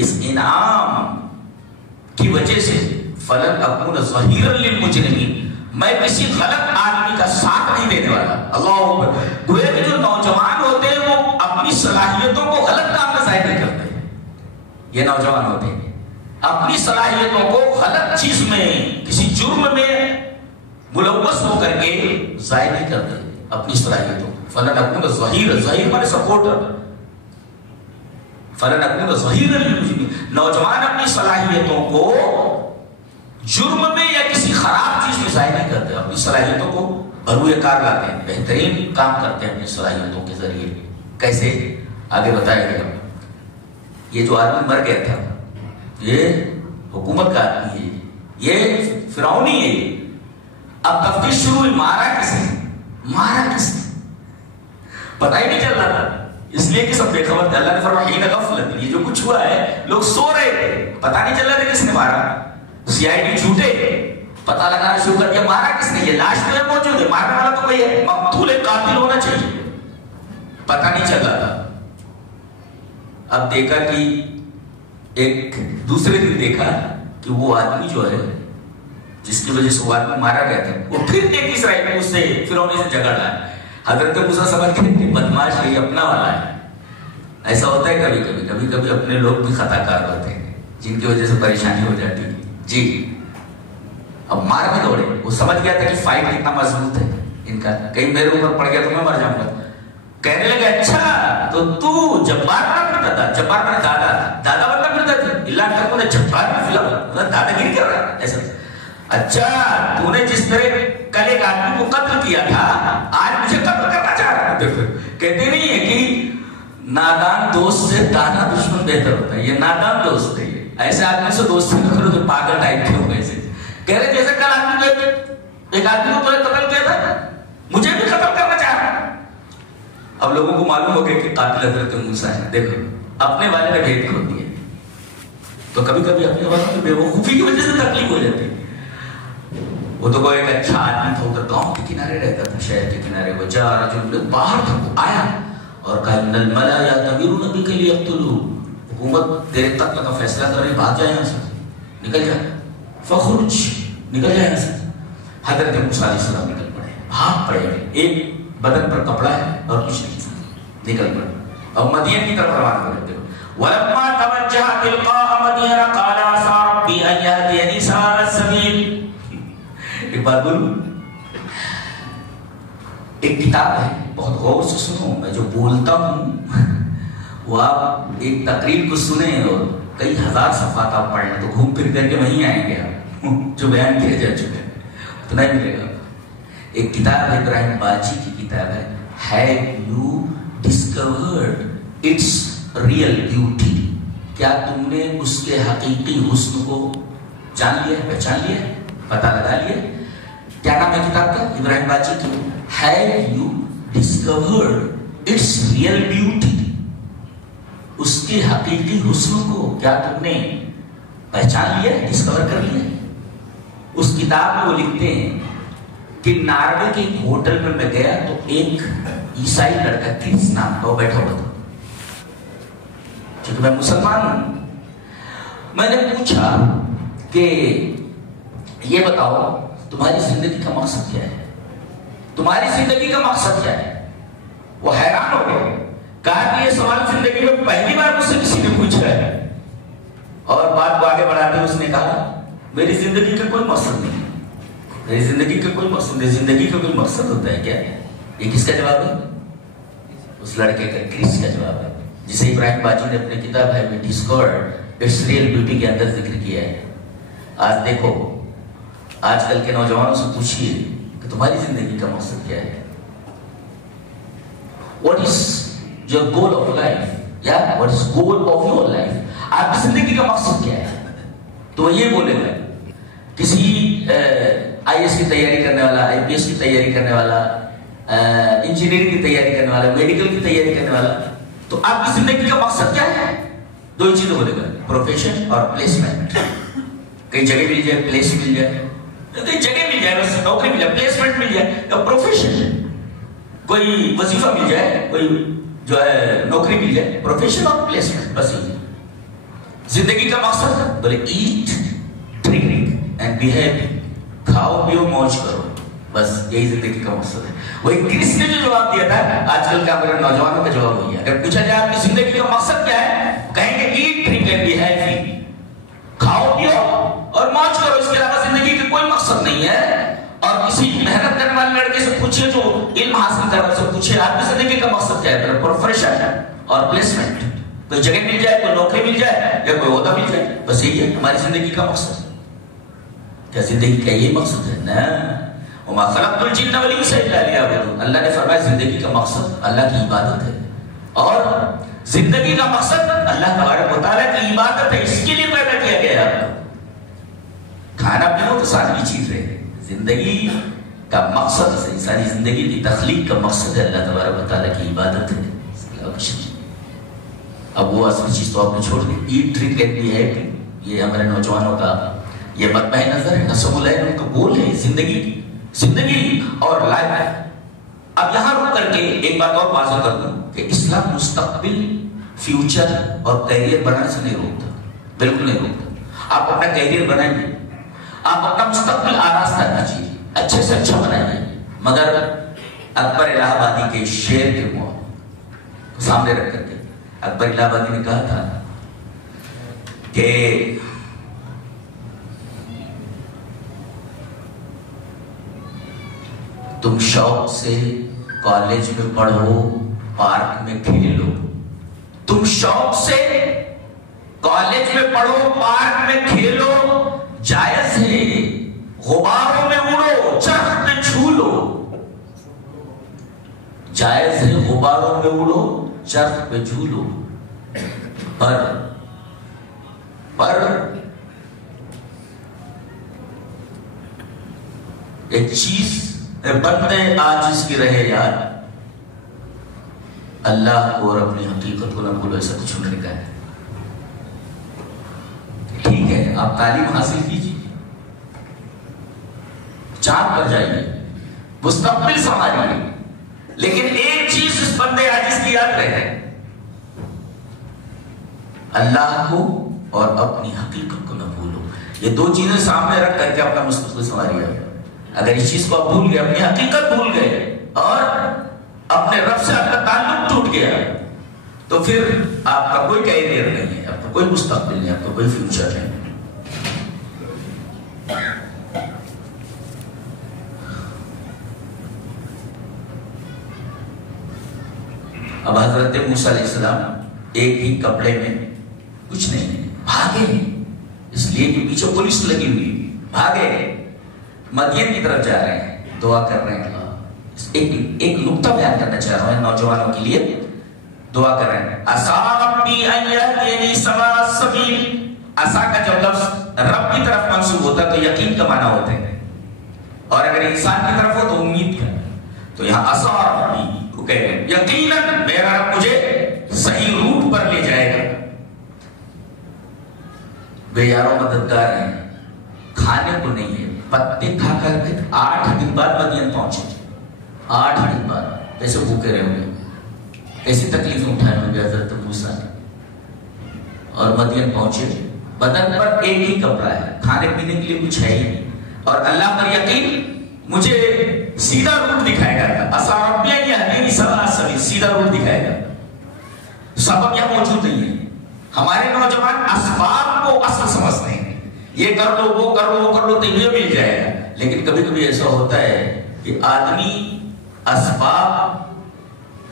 اس انعام کی وجہ سے فلن اکون ظہیرا للمجرمین، میں کسی غلط آدمی کا ساتھ نہیں دینے والا۔ اللہ اکبر، گویا کہ جو نوجوان ہوتے ہیں وہ اپنی صلاحیتوں کو غلط کام میں ظاہر نہیں کرتے، یہ نوجوان ہوتے ہیں اپنی صلاحیتوں کو غلط چیز میں، کسی جرم میں ملوث ہو کر کے ظاہر نہیں کرتے اپنی صلاحیتوں۔ فلن اکون ظہیر، ظہیر مانے سپورٹر، فلن اکون ظہیر للمجرمین، نوجوان اپنی صلاحیتوں کو جرم میں یا کسی خراب چیز میں ظاہر نہیں کرتے، اپنی صلاحیتوں کو بروئے کار لاتے ہیں، بہترین کام کرتے ہیں اپنی صلاحیتوں کے ذریعے۔ کیسے آگے بتایا گیا، یہ جو آدمی مر گیا تھا یہ حکومت کا آدمی ہے، یہ فرعونی ہے۔ اب تفتیش شروع ہوئی، مارا کس نے، مارا کس نے، پتہ ہی نہیں چل رہا تھا، اس لیے کہ سب بے خبر تھے۔ اللہ نے فرمایا حین غفلت، یہ جو کچھ ہوا ہے لوگ سو رہے تھے، پتہ نہیں چل رہا تھا کس نے مارا۔ سی آئی ڈی جھوٹے پتہ لگانا شروع کر دیا، مارا کس نے، یہ لاش تو موجود ہے، مارنے والا تو کوئی ہے، مقتول قاتل ہونا چاہیے، پتہ نہیں چل رہا تھا۔ اب دیکھا کہ ایک دوسرے دن دیکھا کہ وہ آدمی جو ہے جس کی وجہ سے وہ آدمی مارا گیا تھا، وہ پھر ایک اسرائیل میں اس سے فرعون سے جھگڑ رہا ہے۔ حضرت موسیٰ سمجھ گئے کہ بدماش ہے، یہ اپنا والا ہے۔ ایسا ہوتا ہے کبھی کبھی اپنے لوگ بھی خطا کار ہوتے ہیں جن کی وجہ سے پریشانی ہو جاتی ہے۔ جی اب مار میں دوڑے، وہ سمجھ گیا تھا کہ فائٹ اتنا مضبوط ہے ان کا، کہیں میرے اوپر پڑ گیا تو میں مر جاؤں گا۔ کہنے لگا اچھا تو جب مارنا تھا جبار میں دادا دادا بننا پھرتا تھا اللہ تک نے جبار میں فی الحال دادا گیری کر رہا ہے ایسا. اچھا تو نے جس طرح کل ایک آدمی کو قتل کیا تھا آج مجھے قتل کرنا چاہ رہا ہے. کہتے نہیں ہے کہ نادان دوست سے دانا دشمن بہتر ہوتا ہے. یہ نادان دوست ہے. ایسے آدمی سے دوستی نہ کرو جو پاگل ٹائپ کے ہو گئے سے. کہہ رہے جیسے کل آدمی ایک آدمی کو تو نے قتل کیا تھا مجھے بھی قتل کرنا چاہ رہا ہے. اب لوگوں کو معلوم ہو گیا کہ قاتل حضرت موسیٰ ہے. دیکھو اپنے والے نے بھید کھول دیا تو کبھی کبھی اپنے والوں کی بیوقوفی کی وجہ سے تکلیف ہو جاتی ہے. وہ تو کوئی ایک اچھا آدمی تھا ادھر گاؤں کے کنارے رہتا تھا شہر کے کنارے. وہ جا رجل باہر تھا وہ آیا اور کہا ان الملا یعتمرون بک لیقتلوا حکومت تیرے قتل کا فیصلہ کر رہی بھاگ جائے یہاں سے نکل جائے فخرج نکل جائے یہاں سے. حضرت موسیٰ علیہ السلام نکل پڑے بھاگ پڑے. ایک بدن پر کپڑا ہے اور کچھ نہیں نکل پڑے اور مدین کی طرف روانہ ہو گئے. ولما توجہ تلقاء مدین قال عسى ربي ان يهديني سواء السبيل. ایک بات بولوں ایک کتاب ہے بہت غور سے سنو. میں جو بولتا ہوں وہ آپ ایک تقریر کو سنیں اور کئی ہزار صفحات آپ پڑھ لیں تو گھوم پھر کر کے وہیں آئیں گے آپ جو بیان کیا جا چکا ہے اتنا ہی ملے گا. ایک کتاب ہے ابراہیم باجی کی کتاب ہے Have you discovered its real beauty. کیا تم نے اس کے حقیقی حسن کو جان لیا پہچان لیا پتہ لگا لیا. کیا نام ہے کتاب کا ابراہیم باجی کی Have you discovered its real beauty. اس کے حقیقی حسن کو کیا تم نے پہچان لیا ڈسکور کر لیا. اس کتاب میں وہ لکھتے ہیں کہ ناروے کے ایک ہوٹل میں گیا تو ایک عیسائی لڑکا کرس نام کا وہ بیٹھا ہوا تھا. چونکہ میں مسلمان ہوں میں نے پوچھا کہ یہ بتاؤ تمہاری زندگی کا مقصد کیا ہے تمہاری زندگی کا مقصد کیا ہے. وہ حیران ہو گئے. کہا کہ یہ سوال زندگی میں پہلی بار مجھ سے کسی نے پوچھا ہے. اور بات کو آگے بڑھاتے اس نے کہا میری زندگی کا کوئی مقصد نہیں. میری زندگی کا کوئی مقصد نہیں. زندگی کا کوئی مقصد ہوتا ہے کیا. یہ کس کا جواب ہے اس لڑکے کا کرس کا جواب ہے جسے ابراہیم باجی نے اپنی کتاب ہے We Discovered Its Real Beauty کے اندر ذکر کیا ہے. آج دیکھو آج کل کے نوجوانوں سے پوچھئے کہ تمہاری زندگی کا مقصد کیا ہے. What is your goal of life? Yeah, what is goal of your life? آپ کی زندگی کا مقصد کیا ہے. تو یہ بولے گا کسی IAS کی تیاری کرنے والا IPS کی تیاری کرنے والا انجینئرنگ کی تیاری کرنے والا میڈیکل کی تیاری کرنے والا تو آپ کی زندگی کا مقصد کیا ہے. دو چیزیں بولے گا پروفیشن اور پلیسمنٹ. کئی جگہ مل جائے پلیس مل جائے کئی جگہ مل جائے بس نوکری مل جائے پلیسمنٹ مل جائے یا پروفیشن کوئی وظیفہ مل جائے کوئی جو ہے نوکری مل جائے پروفیشن اور پلیسمنٹ بس یہ زندگی کا مقصد. بولے eat drink and be happy. کھاؤ پیو موج کرو بس یہی زندگی کا مقصد ہے. وہی کرس نے جو جواب دیا تھا آج کل کا میرے نوجوانوں کا جواب وہی ہے. اگر پوچھا جائے آپ کی زندگی کا مقصد کیا ہے کہیں گے eat drink and be happy. کھاؤ پیو اور موج کرو اس کے علاوہ زندگی کا کوئی مقصد نہیں ہے. اور کسی محنت کرنے والے لڑکے سے پوچھئے جو علم حاصل کر رہا ہے سے پوچھئے آپ کی زندگی کا مقصد کیا ہے. پروفیشن اور پلیسمنٹ کوئی جگہ مل جائے کوئی نوکری مل جائے یا کوئی عہدہ مل جائے بس یہی ہے ہماری زندگی کا مقصد. کیا زندگی کا یہ مقصد ہے نا. وما خلقت الجن والانس الا ليعبدون. اللہ نے فرمایا زندگی کا مقصد اللہ کی عبادت ہے اور زندگی کا مقصد اللہ تبارک و تعالیٰ کی عبادت ہے. اس کے لیے پیدا کیا گیا ہے آپ کو. کھانا پینا تو سادگی چیز ہے. زندگی کا مقصد انسانی زندگی کی تخلیق کا مقصد ہے اللہ تبارک و تعالیٰ کی عبادت ہے. اب وہ اصلی چیز تو آپ نے چھوڑ دی. Eat drink and be happy یہ ہمارے نوجوانوں کا یہ مطمع نظر ہے. نسب العین ان کا گول ہے زندگی اور لائف ہے. اب یہاں رک کر کے ایک بات اور واضح کر دوں کہ اسلام مستقبل فیوچر اور کیریئر بنانے سے نہیں روکتا. بالکل نہیں روکتا. آپ اپنا کیریئر بنائیں گے آپ اپنا مستقبل آراستہ کیجیے اچھے سے اچھا بنائیے. مگر اکبر الہ آبادی کے شعر کے کو سامنے رکھ کر کے اکبر الہ آبادی نے کہا تھا کہ تم شوق سے کالج میں پڑھو پارک میں کھیلو تم شوق سے کالج میں پڑھو، پارک میں کھیلو، جائز ہے، غباروں میں اڑو، چرخ میں جھولو، جائز ہے، غباروں میں اڑو، چرخ پہ جھولو، پر ایک چیز بندے عاجز کی رہے یار، اللہ کو اور اپنی حقیقت کو نہ بھولو، ایسا کچھ انہوں نے کہا ہے۔ ٹھیک ہے، آپ تعلیم حاصل کیجیے، چاند پر جائیے، مستقبل سنواریے، لیکن ایک چیز اس بندے عاجز کی یاد رہے، اللہ کو اور اپنی حقیقت کو نہ بھولو۔ یہ دو چیزیں سامنے رکھ کر کے اپنا مستقبل سنواریے۔ اگر اس چیز کو آپ بھول گئے، اپنی حقیقت بھول گئے اور اپنے رب سے آپ کا تعلق ٹوٹ گیا، تو پھر آپ کا کوئی کیریئر نہیں ہے، آپ کا کوئی مستقبل نہیں، آپ کا کوئی فیوچر نہیں۔ اب حضرت موسیٰ علیہ السلام ایک ہی کپڑے میں کچھ نہیں، بھاگے، اس لیے کہ پیچھے پولیس لگی ہوئی، بھاگے، مدین کی طرف جا رہے ہیں، دعا کر رہے ہیں۔ ایک نقطہ بیان کرنا چاہ رہا ہوں نوجوانوں کے لیے، دعا کر رہے ہیں۔ عسیٰ ربی ان یہدینی سواء السبیل، عسیٰ کا جو لفظ رب کی طرف منسوب ہوتا ہے تو یقین کا معنی ہوتا ہے، اور اگر انسان کی طرف ہو تو امید کا، تو یہاں عسیٰ ربی کو کہہ رہے ہیں یقیناً میرا رب مجھے صحیح روٹ پر لے جائے گا۔ بے یاروں مددگار ہیں، کھانے کو نہیں ہے، پتے کھا کر کے 8 دن بعد مدین پہنچے، 8 دن بعد، کیسے بھوکے رہے ہوں گے، کیسی تکلیفیں اٹھائے ہوں گے حضرت موسیٰ نے، اور مدین پہنچے، بدن پر ایک ہی کپڑا ہے، کھانے پینے کے لیے کچھ ہے ہی نہیں، اور اللہ پر یقین مجھے سیدھا روٹ دکھائے گا، عسیٰ ربی ان یہدینی سواء السبیل، سیدھا روٹ دکھائے گا۔ سبب یہاں موجود نہیں ہے، ہمارے نوجوان اسباب کو اصل سمجھتے ہیں، یہ کر لو، وہ کر لو، وہ کر لو تو یہ مل جائے گا، لیکن کبھی کبھی ایسا ہوتا ہے کہ آدمی اسباب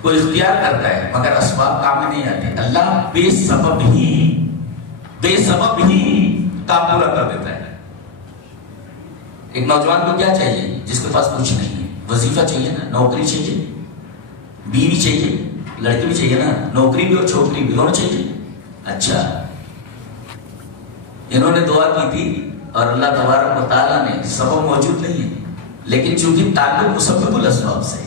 کو اختیار کرتا ہے مگر اسباب کام میں نہیں آتے، اللہ بے سبب ہی کام پورا کر دیتا ہے۔ ایک نوجوان کو کیا چاہیے جس کے پاس کچھ نہیں ہے؟ وظیفہ چاہیے نا، نوکری چاہیے، بیوی چاہیے، لڑکی بھی چاہیے نا، نوکری بھی اور چھوکری بھی دونوں چاہیے۔ اچھا، انہوں نے دعا کی تھی اور اللہ تبارک و تعالیٰ نے، سبب موجود نہیں ہے لیکن چونکہ تعلق مسبب الاسباب سے،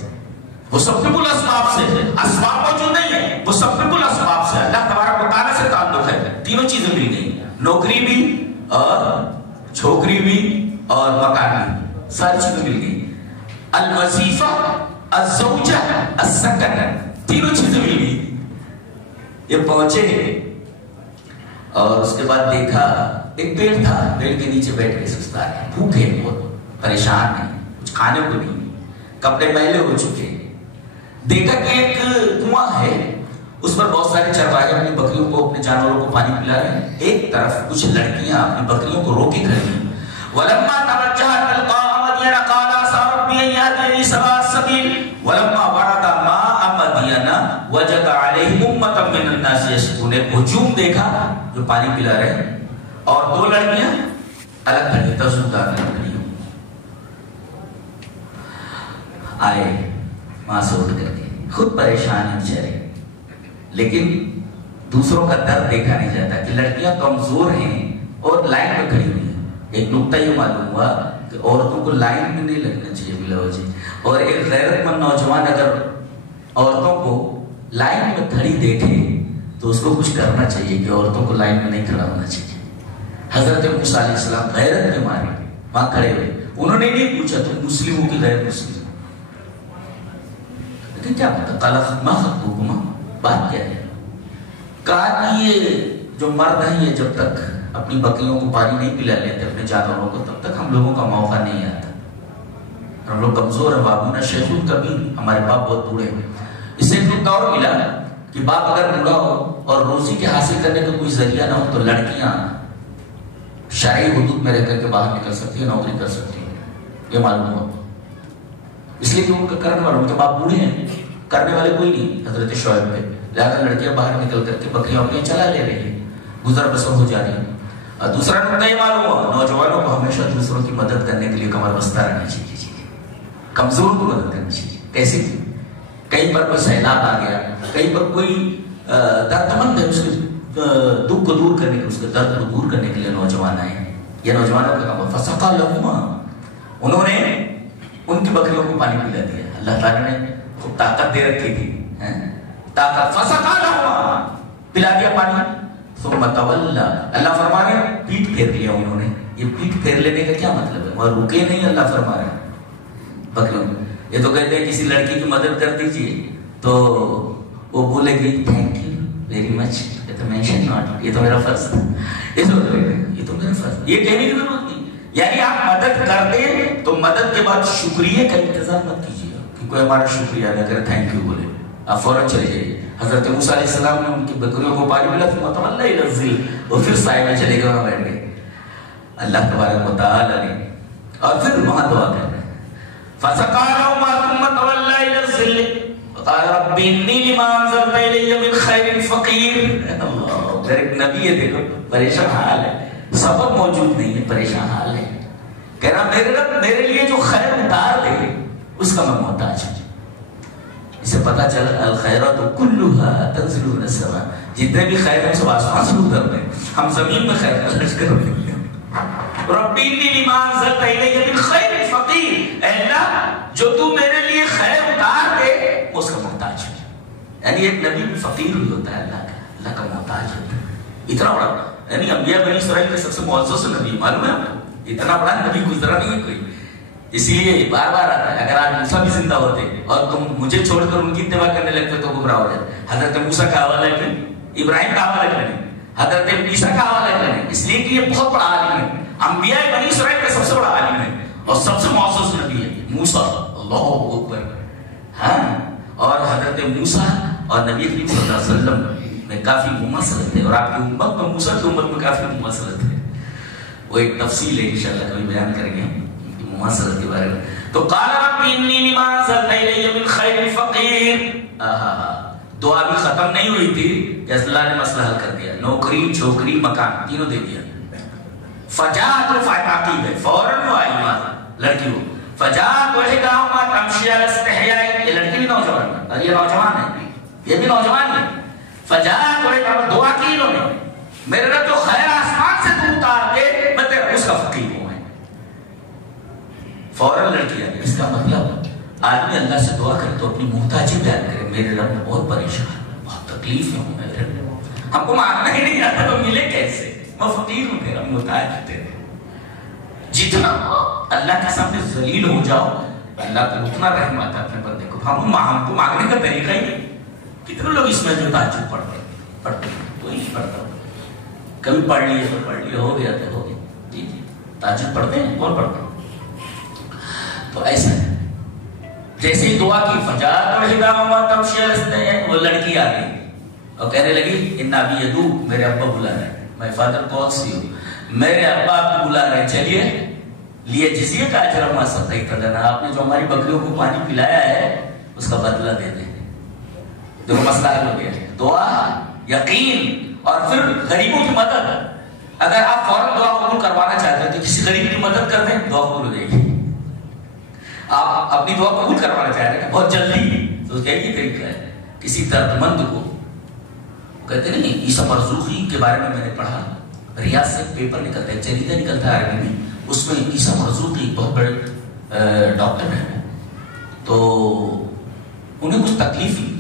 مسبب الاسباب سے، اسباب موجود نہیں ہے، مسبب الاسباب سے، اللہ تبارک و تعالیٰ سے تعلق ہے، تینوں چیزیں مل گئی، نوکری بھی اور چھوکری بھی اور مکان بھی، ساری چیزیں مل گئی، الوظیفہ، الزوجہ، السکن، تینوں چیزیں مل گئی۔ یہ پہنچے اور اس کے بعد دیکھا ایک پیڑ تھا، پیڑ کے نیچے بیٹھ کے سستا ہے، بھوکے بہت، پریشان ہیں، کچھ کھانے کو نہیں، کپڑے میلے ہو چکے، دیکھا کہ ایک کنواں ہے، اس پر بہت سارے چرواہے اپنی بکریوں کو، اپنے جانوروں کو پانی پلا رہے ہیں، ایک طرف کچھ لڑکیاں اپنی بکریوں کو روکے کھڑی ہیں۔ وَلَمَّا تَوَجَّهَ تِلْقَاءَ مَدْيَنَ قَالَ عَسَىٰ رَبِّي أَن يَهْدِيَنِي سَوَاءَ السَّبِيلِ وَلَمَّا وَرَدَ مَاءَ مَدْيَنَ وَجَدَ عَلَيْهِ أُمَّةً مِّنَ النَّاسِ يَسْقُونَ، ایک ہجوم دیکھا جو پانی پلا رہے ہیں، اور 2 لڑکیاں الگ کھڑی، تزودار کھڑی ہوں، آئے وہاں سے اٹھ کر کے، خود پریشان ہیں بیچارے، لیکن دوسروں کا درد دیکھا نہیں جاتا کہ لڑکیاں کمزور ہیں اور لائن میں کھڑی ہوئی ہیں۔ ایک نقطہ یہ معلوم ہوا کہ عورتوں کو لائن میں نہیں لگنا چاہیے بلا وجہ، اور ایک غیرت مند نوجوان اگر عورتوں کو لائن میں کھڑی دیکھے تو اس کو کچھ کرنا چاہیے کہ عورتوں کو لائن میں نہیں کھڑا ہونا چاہیے۔ حضرت موسیٰ علیہ السلام غیرت کے مارے وہاں کھڑے ہوئے، انہوں نے نہیں پوچھا تم مسلم ہو کہ غیر مسلم، لیکن کیا پتا ما خطبکما، بات کیا ہے؟ کہا کہ یہ جو مرد ہیں یہ جب تک اپنی بکریوں کو پانی نہیں پلا لیتے اپنے جانوروں کو، تب تک ہم لوگوں کا موقع نہیں آتا، ہم لوگ کمزور ہیں، بابونا شیخ الکبیر، ہمارے باپ بہت بوڑھے ہیں۔ اس سے ایک نقطہ اور ملا کہ باپ اگر بوڑھا ہو اور روزی کے حاصل کرنے کا کوئی ذریعہ نہ ہو تو لڑکیاں شرعی حدود میں رہ کر کے باہر نکل سکتی ہیں، نوکری کر سکتی ہیں، یہ معلوم ہوا، اس لیے کہ ان کا کرنے والوں کے باپ بوڑھے ہیں، کرنے والے کوئی نہیں حضرت شعیب پہ، لہٰذا لڑکیاں باہر نکل کر کے بکریاں اپنی چلا لے رہی ہیں، گزر بسر ہو جا رہی ہے۔ اور دوسرا نقطہ یہ معلوم ہوا، نوجوانوں کو ہمیشہ دوسروں کی مدد کرنے کے لیے کمر بستہ رہنا چاہیے، کمزور کو مدد کرنی چاہیے۔ کیسے کی؟ کہیں پر کوئی سیلاب آ گیا، کہیں پر کوئی دردمند ہے، اس کے دکھ کو دور کرنے کے، اس کے درد کو دور کرنے کے لیے نوجوان آئے۔ یہ نوجوانوں کا کام ہے۔ فسقا لہما، انہوں نے ان کی بکریوں کو پانی پلا دیا۔ اللہ تعالیٰ نے خوب طاقت دے رکھی تھی، طاقت، فسقا لہما، پلا دیا پانی۔ ثم تولا، اللہ فرما رہے ہیں پیٹ پھیر لیا انہوں نے۔ یہ پیٹ پھیر لینے کا کیا مطلب ہے؟ وہ رکے نہیں، اللہ فرما رہے ہیں بکریوں۔ یہ تو کہتے ہیں کسی لڑکی کی مدد کر دیجیے تو وہ بولے گی تھینک یو ویری مچ، یہ تو مینشن ناٹ، یہ تو میرا فرض تھا، یہ تو میرا فرض، یہ کہنے کی ضرورت نہیں۔ یعنی آپ مدد کر دیں تو مدد کے بعد شکریہ کا انتظار مت کیجیے کہ کوئی ہمارا شکریہ ادا کرے، تھینک یو بولے، آپ فوراً چلے جائیے۔ حضرت موسیٰ علیہ السلام نے ان کی بکریوں کو پانی ملا، ثم تولا الی الظل، وہ پھر سائے میں چلے گئے، وہاں بیٹھ گئے۔ اللہ تبارک و تعالیٰ نے اور پھر وہاں دعا کر رہے ہیں فسقا لهما ثم تولى الى الظل وقال رب اني لما انزلت الي من خير فقير۔ اللہ، ایک نبی ہے، دیکھو پریشان حال ہے، سبب موجود نہیں ہے، پریشان حال ہے، کہہ رہا میرے رب میرے لیے جو خیر اتار دے اس کا میں محتاج ہوں۔ اسے پتا چلا الخیرات کلها تنزل من السماء، جتنے بھی خیر ہیں سب آسمان سے اترتے ہیں، ہم زمین میں خیر تلاش کر رہے ہیں۔ رب انی لما انزلت الی من خیر فقیر، اے اللہ جو تو میرے لیے خیر اتار دے اس کا محتاج ہے۔ یعنی ایک نبی بھی فقیر بھی ہوتا ہے، اللہ کا محتاج ہوتا ہے۔ اتنا بڑا، یعنی انبیاء بنی اسرائیل کے سب سے معزز نبی، معلوم ہے آپ کو، اتنا بڑا نبی گزرا نہیں ہے کوئی، اسی لیے بار بار آتا ہے اگر آج موسیٰ بھی زندہ ہوتے اور تم مجھے چھوڑ کر ان کی اتباع کرنے لگتے تو گمراہ ہو جاتے۔ حضرت موسیٰ کا حوالہ کریں، ابراہیم کا حوالہ کریں، حضرت عیسیٰ کا حوالہ کریں، اس لیے کہ یہ بہت بڑا عالم ہے، انبیاء بنی اسرائیل کا سب سے بڑا عالم ہے اور سب سے معزز نبی ہے موسیٰ، اللہ اکبر۔ ہاں، اور حضرت موسیٰ اور نبی کریم صلی اللہ علیہ وسلم میں کافی مماثلت ہے، اور آپ کی امت میں موسیٰ کی امت میں کافی مماثلت ہے، وہ ایک تفصیل ہے انشاءاللہ کبھی بیان کریں گے مماثلت کے بارے میں۔ تو قال رب انی لما انزلت الی من خیر فقیر، دعا بھی ختم نہیں ہوئی تھی کہ اللہ نے مسئلہ حل کر دیا، نوکری چھوکری مکان تینوں دے دیا۔ فجاءت الفتاة ہے، فوراً وہ آئی لڑکی وہ، فجاءت احداہما تمشی علی استحیاء، یہ لڑکی بھی نوجوان ہے اور یہ نوجوان ہے، یہ بھی نوجوان ہے۔ فجاءت احداہما، دعا کی انہوں نے میرے رب جو خیر آسمان سے تو اتار دے میں تیرا اس کا فقیر ہوں۔ فوراً لڑکی آئی۔ اس کا مطلب آدمی اللہ سے دعا کرے تو اپنی محتاجی بیان کرے، میرے رب میں بہت پریشان ہوں، بہت تکلیف میں ہوں، میرے رب ہم کو مانگنا ہی نہیں آتا تو ملے کیسے، میں فقیر ہوں، تیرا محتاج ہوں تیرے۔ جتنا اللہ کے سامنے ذلیل ہو جاؤ اللہ کو اتنا رحم آتا ہے اپنے بندے کو۔ ہم کو مانگنے کا طریقہ ہی نہیں۔ کتنے لوگ اس میں جو تہجد پڑھتے کوئی نہیں پڑھتا، کبھی پڑھ لیے تو پڑھ لیے، ہو گیا تو ہو گیا، جی جی تہجد پڑھتے ہیں، کون پڑھتا ہے؟ تو ایسا ہے جیسے ہی دعا کی فجاءت احداہما تمشی علی استحیاء، وہ لڑکی آ گئی اور کہنے لگی ان ابی یدعوک، میرے ابا بلا رہے ہیں، میں فادر کال سی ہوں، میرے ابا آپ کو بلا رہے ہیں، چلیے لیے جزیہ کا اجر ما سقیت لنا، آپ نے جو ہماری بکریوں کو پانی پلایا ہے اس کا بدلہ دے دیں۔ دیکھو مسئلہ حل ہو گیا، دعا، یقین اور پھر غریبوں کی مدد۔ اگر آپ فوراً دعا قبول کروانا چاہتے ہیں تو کسی غریب کی مدد کر دیں، دعا قبول ہو جائے گی۔ آپ اپنی دعا قبول کروانا چاہ رہے ہیں بہت جلدی تو اس کا یہ طریقہ ہے، کسی درد مند کو کہتے نہیں، عیسیٰ مرزوقی کے بارے میں نے پڑھا، ریاض سے پیپر نکلتا ہے، جریدہ نکلتا ہے عربی میں، اس میں عیسیٰ مرزوقی بہت بڑے ڈاکٹر ہیں، تو انہیں کچھ تکلیف ہوئی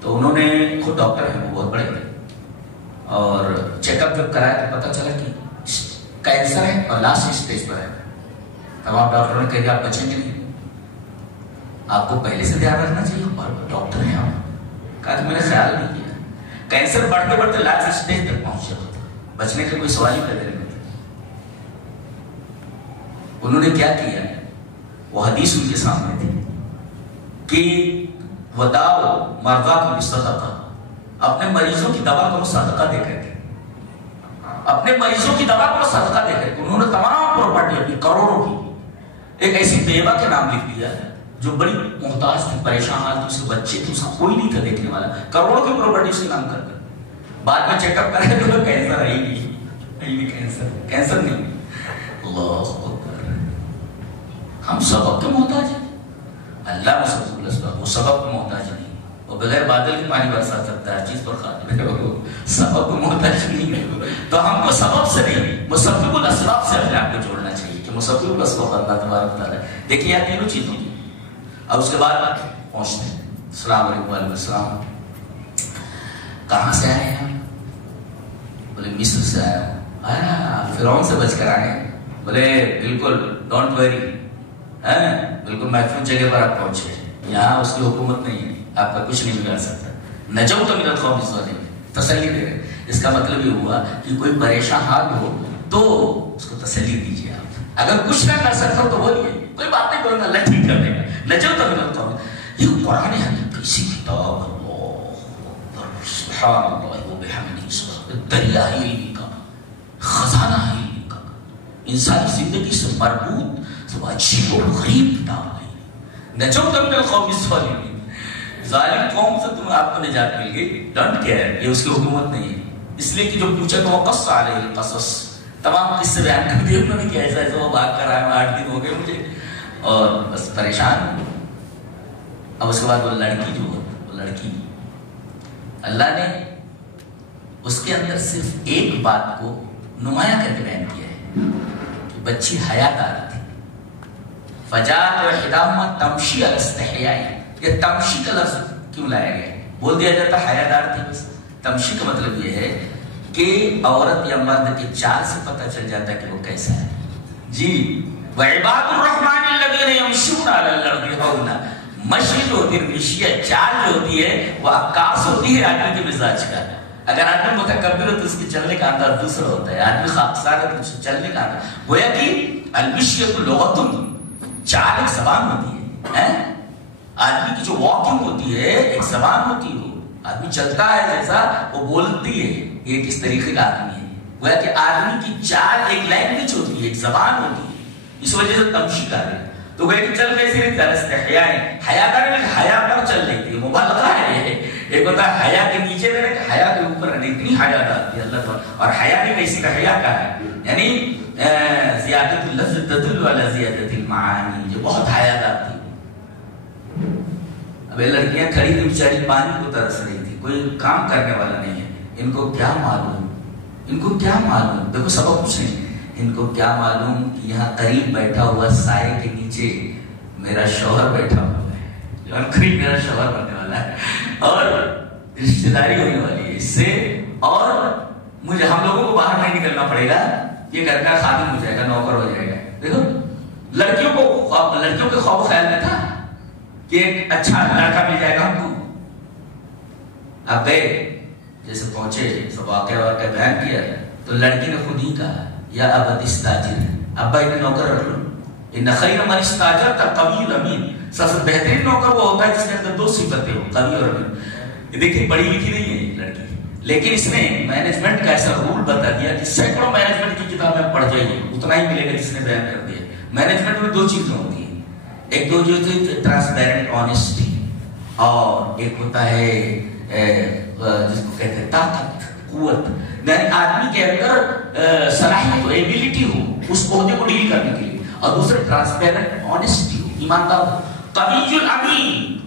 تو انہوں نے خود ڈاکٹر ہیں، وہ بہت بڑے اور چیک اپ جب کرایا تو پتا چلا کہ کینسر ہے اور لاسٹ اسٹیج پر ہے۔ تمام ڈاکٹروں نے کہہ دیا آپ بچیں گے نہیں، آپ کو پہلے سے دھیان رکھنا چاہیے، اور ڈاکٹر ہیں آپ، کہا کہ میں نے خیال نہیں کیا، کینسر بڑھتے بڑھتے لاسٹ اسٹیج تک پہنچ جاتا، بچنے کا کوئی سوال ہی پیدا نہیں ہوتا۔ انہوں نے کیا کیا، وہ حدیث ان کے سامنے تھی کہ وداؤ مرضاکم بالصدقہ، اپنے مریضوں کی دوا کو صدقہ دے کر کے، اپنے مریضوں کی دوا کو صدقہ دے کر کے انہوں نے تمام پراپرٹی اپنی کروڑوں کی ایک ایسی بیوہ کے نام لکھ دیا جو بڑی محتاج تھی، پریشان حال تھی، اس کے بچے تھے، اس کا کوئی نہیں تھا دیکھنے والا، کروڑوں کی پراپرٹی اس کے نام کر کر بعد میں چیک اپ کرے تو کینسر ہے ہی نہیں، کینسر نہیں۔ اللہ اکبر، ہم سبق کے محتاج ہیں، اللہ مسبب الاسباب، وہ سبب کو محتاج نہیں، وہ بغیر بادل کے پانی برسا سکتا ہے، ہر چیز پر قادر ہے، وہ سبب کو محتاج نہیں ہے۔ تو ہم کو سبب سے نہیں، مسبب الاسباب سے اپنے آپ کو جوڑنا چاہیے کہ مسبب الاسباب اللہ تبارک تعالیٰ ہے۔ دیکھیے یہ تینوں چیزوں کی، اب اس کے بعد پہنچتے ہیں۔ السلام علیکم وعلیکم السلام، کہاں سے آئے ہیں؟ بولے مصر سے آیا ہوں۔ فرعون سے بچ کر آئے ہیں؟ بولے بالکل ڈونٹ ویری، بالکل محفوظ جگہ پر آپ پہنچے، یہاں اس کی حکومت نہیں ہے، آپ کا کچھ نہیں بگاڑ سکتا۔ نجوت من القوم الظالمین، تسلی دے رہے۔ اس کا مطلب یہ ہوا کہ کوئی پریشان حال ہو تو اس کو تسلی دیجیے آپ، اگر کچھ نہ کر سکتا ہو تو بولیے، کوئی بات نہیں، بولنا اللہ ٹھیک کر دے گا۔ نجوت من القوم، یہ قرآن حکیم کیسی کتاب، اللہ سبحان اللہ و بحمدہ، دریا ہے علم کا، خزانہ ہے علم کا، انسانی زندگی سے مربوط سب عجیب و غریب کتاب ہے۔ نجوت من القوم الظالمین، ظالم قوم سے تم آپ کو نجات مل گئی، ڈونٹ کیئر، یہ اس کی حکومت نہیں ہے۔ اس لیے کہ جو پوچھا تو وقص علیہ القصص، تمام قصے بیان کر دیے انہوں نے کہ ایسا ایسا وہ بھاگ کر آیا، 8 دن ہو گئے مجھے اور بس پریشان ہوں۔ اب اس کے بعد وہ لڑکی جو ہے، وہ لڑکی اللہ نے اس کے اندر صرف ایک بات کو نمایاں کر کے بیان کیا ہے کہ بچی حیادار تھی۔ فجاءت احداہما تمشی علی استحیاء، یہ تمشی کا لفظ کیوں لایا گیا ہے؟ بول دیا جاتا حیادار تھی بس، تمشی کا مطلب یہ ہے کہ عورت یا مرد کے چال سے پتہ چل جاتا ہے کہ وہ کیسا ہے۔ جی وعباد الرحمن الذین یمشون علی الارض ہونا، مشی جو ہوتی ہے، مشیت چال جو ہوتی ہے وہ عکاس ہوتی ہے آدمی کے مزاج کا۔ اگر آدمی متکبر ہے تو اس کے چلنے کا انداز دوسرا ہوتا ہے، آدمی خاکسار ہے تو اس کے چلنے کا انداز، گویا کہ المشیت لغت، چال ایک زبان ہوتی ہے، آدمی کی جو واکنگ ہوتی ہے ایک زبان ہوتی ہے، آدمی چلتا ہے جیسا وہ بولتی ہے، یہ کس طریقے کا آدمی ہے، گویا کہ آدمی کی چال ایک لینگویج ہوتی ہے، ایک زبان ہوتی ہے، اس وجہ سے تمشی کر رہے ہیں۔ تو گویا کہ چل کیسے رہی طرح سے حیا ہے، حیا کرنے میں حیا پر چل رہی تھی، مبالغہ ہے یہ، ایک ہوتا ہے حیا کے نیچے رہنے، حیا کے اوپر رہنے، اتنی حیا دار تھی اللہ تعالیٰ، اور حیا بھی کیسی کا حیا کا ہے، یعنی زیادت اللفظ تدل علی زیادت المعانی، جو بہت حیا دار تھی۔ اب یہ لڑکیاں کھڑی تھی بیچاری پانی کو ترس رہی تھی، کوئی کام کرنے والا نہیں ہے، ان کو کیا معلوم، ان کو کیا معلوم، دیکھو سبق کچھ نہیں، ان کو کیا معلوم کہ یہاں قریب بیٹھا ہوا سائے کے نیچے میرا شوہر بیٹھا ہوا ہے، اور قریب میرا شوہر بننے والا ہے، اور رشتہ داری ہونے والی ہے اس سے، اور مجھے ہم لوگوں کو باہر نہیں نکلنا پڑے گا، یہ گھر کا خادم ہو جائے گا، نوکر ہو جائے گا۔ دیکھو لڑکیوں کے خوف خیال میں تھا کہ ایک اچھا لڑکا مل جائے گا ہم کو۔ اب گئے جیسے پہنچے، سب واقعہ بیان کیا تو لڑکی نے خود ہی کہا یا ابت استاجر، ابا ایک نوکر رکھ لو، ان خیر من استاجرت القوی الامین، سب سے بہترین نوکر وہ ہوتا ہے جس کے اندر دو صفتیں ہوں، قوی اور امین۔ یہ دیکھیے پڑھی لکھی نہیں ہے یہ لڑکی، لیکن اس نے مینجمنٹ کا ایسا رول بتا دیا کہ سینکڑوں مینجمنٹ کی کتابیں پڑھ جائیے اتنا ہی ملے گا جس نے بیان کر دیا۔ مینجمنٹ میں دو چیزیں ہوتی ہیں، ایک تو جو ٹرانسپیرنٹ آنیسٹی، اور ایک ہوتا ہے جس کو کہتے ہیں طاقت، قوت، یعنی آدمی کے اندر صلاحیت ہو، ایبیلٹی ہو اس عہدے کو ڈیل کرنے کے لیے، اور دوسرے ٹرانسپیرنٹ آنیسٹی ہو، ایماندار ہو، قوی الامین،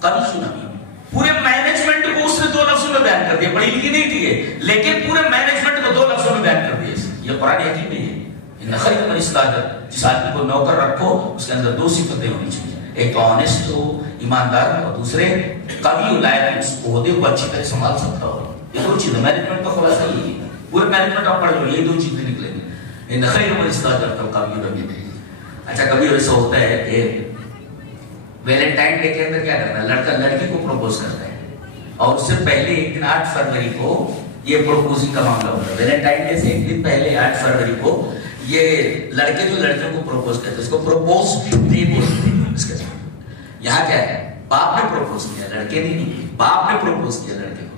قوی الامین۔ پورے مینجمنٹ کو اس نے دو لفظوں میں بیان کر دیا، پڑھی لکھی نہیں تھی لیکن پورے مینجمنٹ کو دو لفظوں میں بیان کر دیا۔ یہ قرآن حکیم میں ہے، ان خیر من استاجر، جس آدمی کو نوکر رکھو اس کے اندر دو صفتیں ہونی چاہیے، ایک تو آنیسٹ ہو، ایماندار ہو، اور دوسرے قوی الائق، اس عہدے کو اچھی طرح سنبھال سکتا ہو۔ یہ دو چیزیں مینجمنٹ کا خلاصہ یہی ہے، پورے مینجمنٹ آپ پڑھ لو یہ دو چیزیں نکلیں گے، ان خیر من استاجر قوی الامین۔ اچھا کبھی ایسا ہوتا ہے کہ ویلنٹائن ڈے کے اندر کیا کرتا ہے، لڑکا لڑکی کو پروپوز کرتا ہے، اور اس سے پہلے ایک دن 8 فروری کو یہ پروپوزنگ کا معاملہ ہوتا ہے۔ ویلنٹائن ڈے سے ایک دن پہلے 8 فروری کو یہ لڑکے جو لڑکیوں کو پروپوز کرتے ہیں اس کو پروپوز ڈے بولتے ہیں۔ اس کے یہاں کیا ہے، باپ نے پروپوز کیا، لڑکے نے نہیں، باپ نے پروپوز کیا لڑکے کو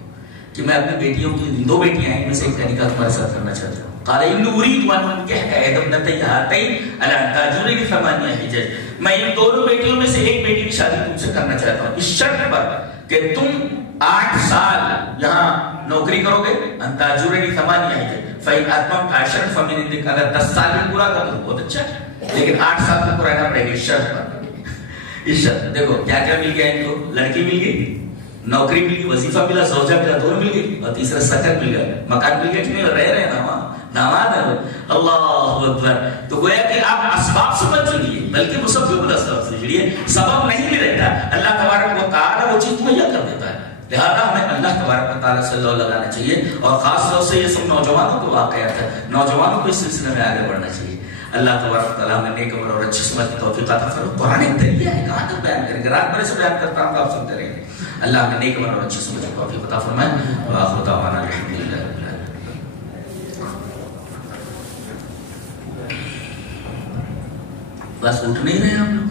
کہ میں اپنی بیٹیوں کی 2 بیٹیاں ہیں، ان میں سے ایک کا نکاح تمہارے ساتھ کرنا چاہتا ہوں، قال ان اريد ان انكح احدى ابنتي هاتين على ان تاجرني ثمانية حجج، میں ان دونوں بیٹیوں میں سے ایک بیٹی کی شادی تم سے کرنا چاہتا ہوں اس شرط پر کہ تم 8 سال یہاں نوکری کرو گے، ان تاجرنی ثمانية حجج فإن أتممت 10 فمن عندك، اگر 10 سال میں پورا کر دو بہت اچھا ہے، لیکن 8 سال تک پورا رہنا پڑے گا اس شرط پر۔ اس شرط دیکھو کیا کیا مل گیا ان کو، لڑکی مل گئی، نوکری مل گئی، وظیفہ ملا، زوجہ ملا، دونوں مل گئی، اور تیسرا سکن مل گیا، مکان مل گیا کہ نہیں، رہ رہے نا وہاں، داماد ہے وہ۔ اللہ اکبر۔ تو گویا کہ آپ اسباب سمجھ چلیے بلکہ مسبب الاسباب سے جڑیے، سبب نہیں بھی رہتا، اللہ تبارک و تعالیٰ وہ چیز مہیا کر دیتا ہے، لہذا ہمیں اللہ تبارک و تعالیٰ سے اللہ لگانا چاہیے، اور خاص طور سے یہ سب نوجوانوں کو واقعات ہے، نوجوانوں کو اس سلسلے میں آگے بڑھنا چاہیے۔ اللہ تبارک و تعالیٰ ہمیں نیک عمل اور اچھی سمجھ کی توفیق عطا فرمائے۔ قرآن ایک ذریعہ ہے، کہاں تک بیان کریں گے، رات بھر سے بیان کرتا ہوں آپ سنتے رہیں گے۔ اللہ ہمیں نیک عمل اور اچھی سمجھ کی توفیق عطا فرمائے۔ وآخر دعوانا الحمدللہ رب العالمین۔ بس اٹھ نہیں رہے ہم لوگ۔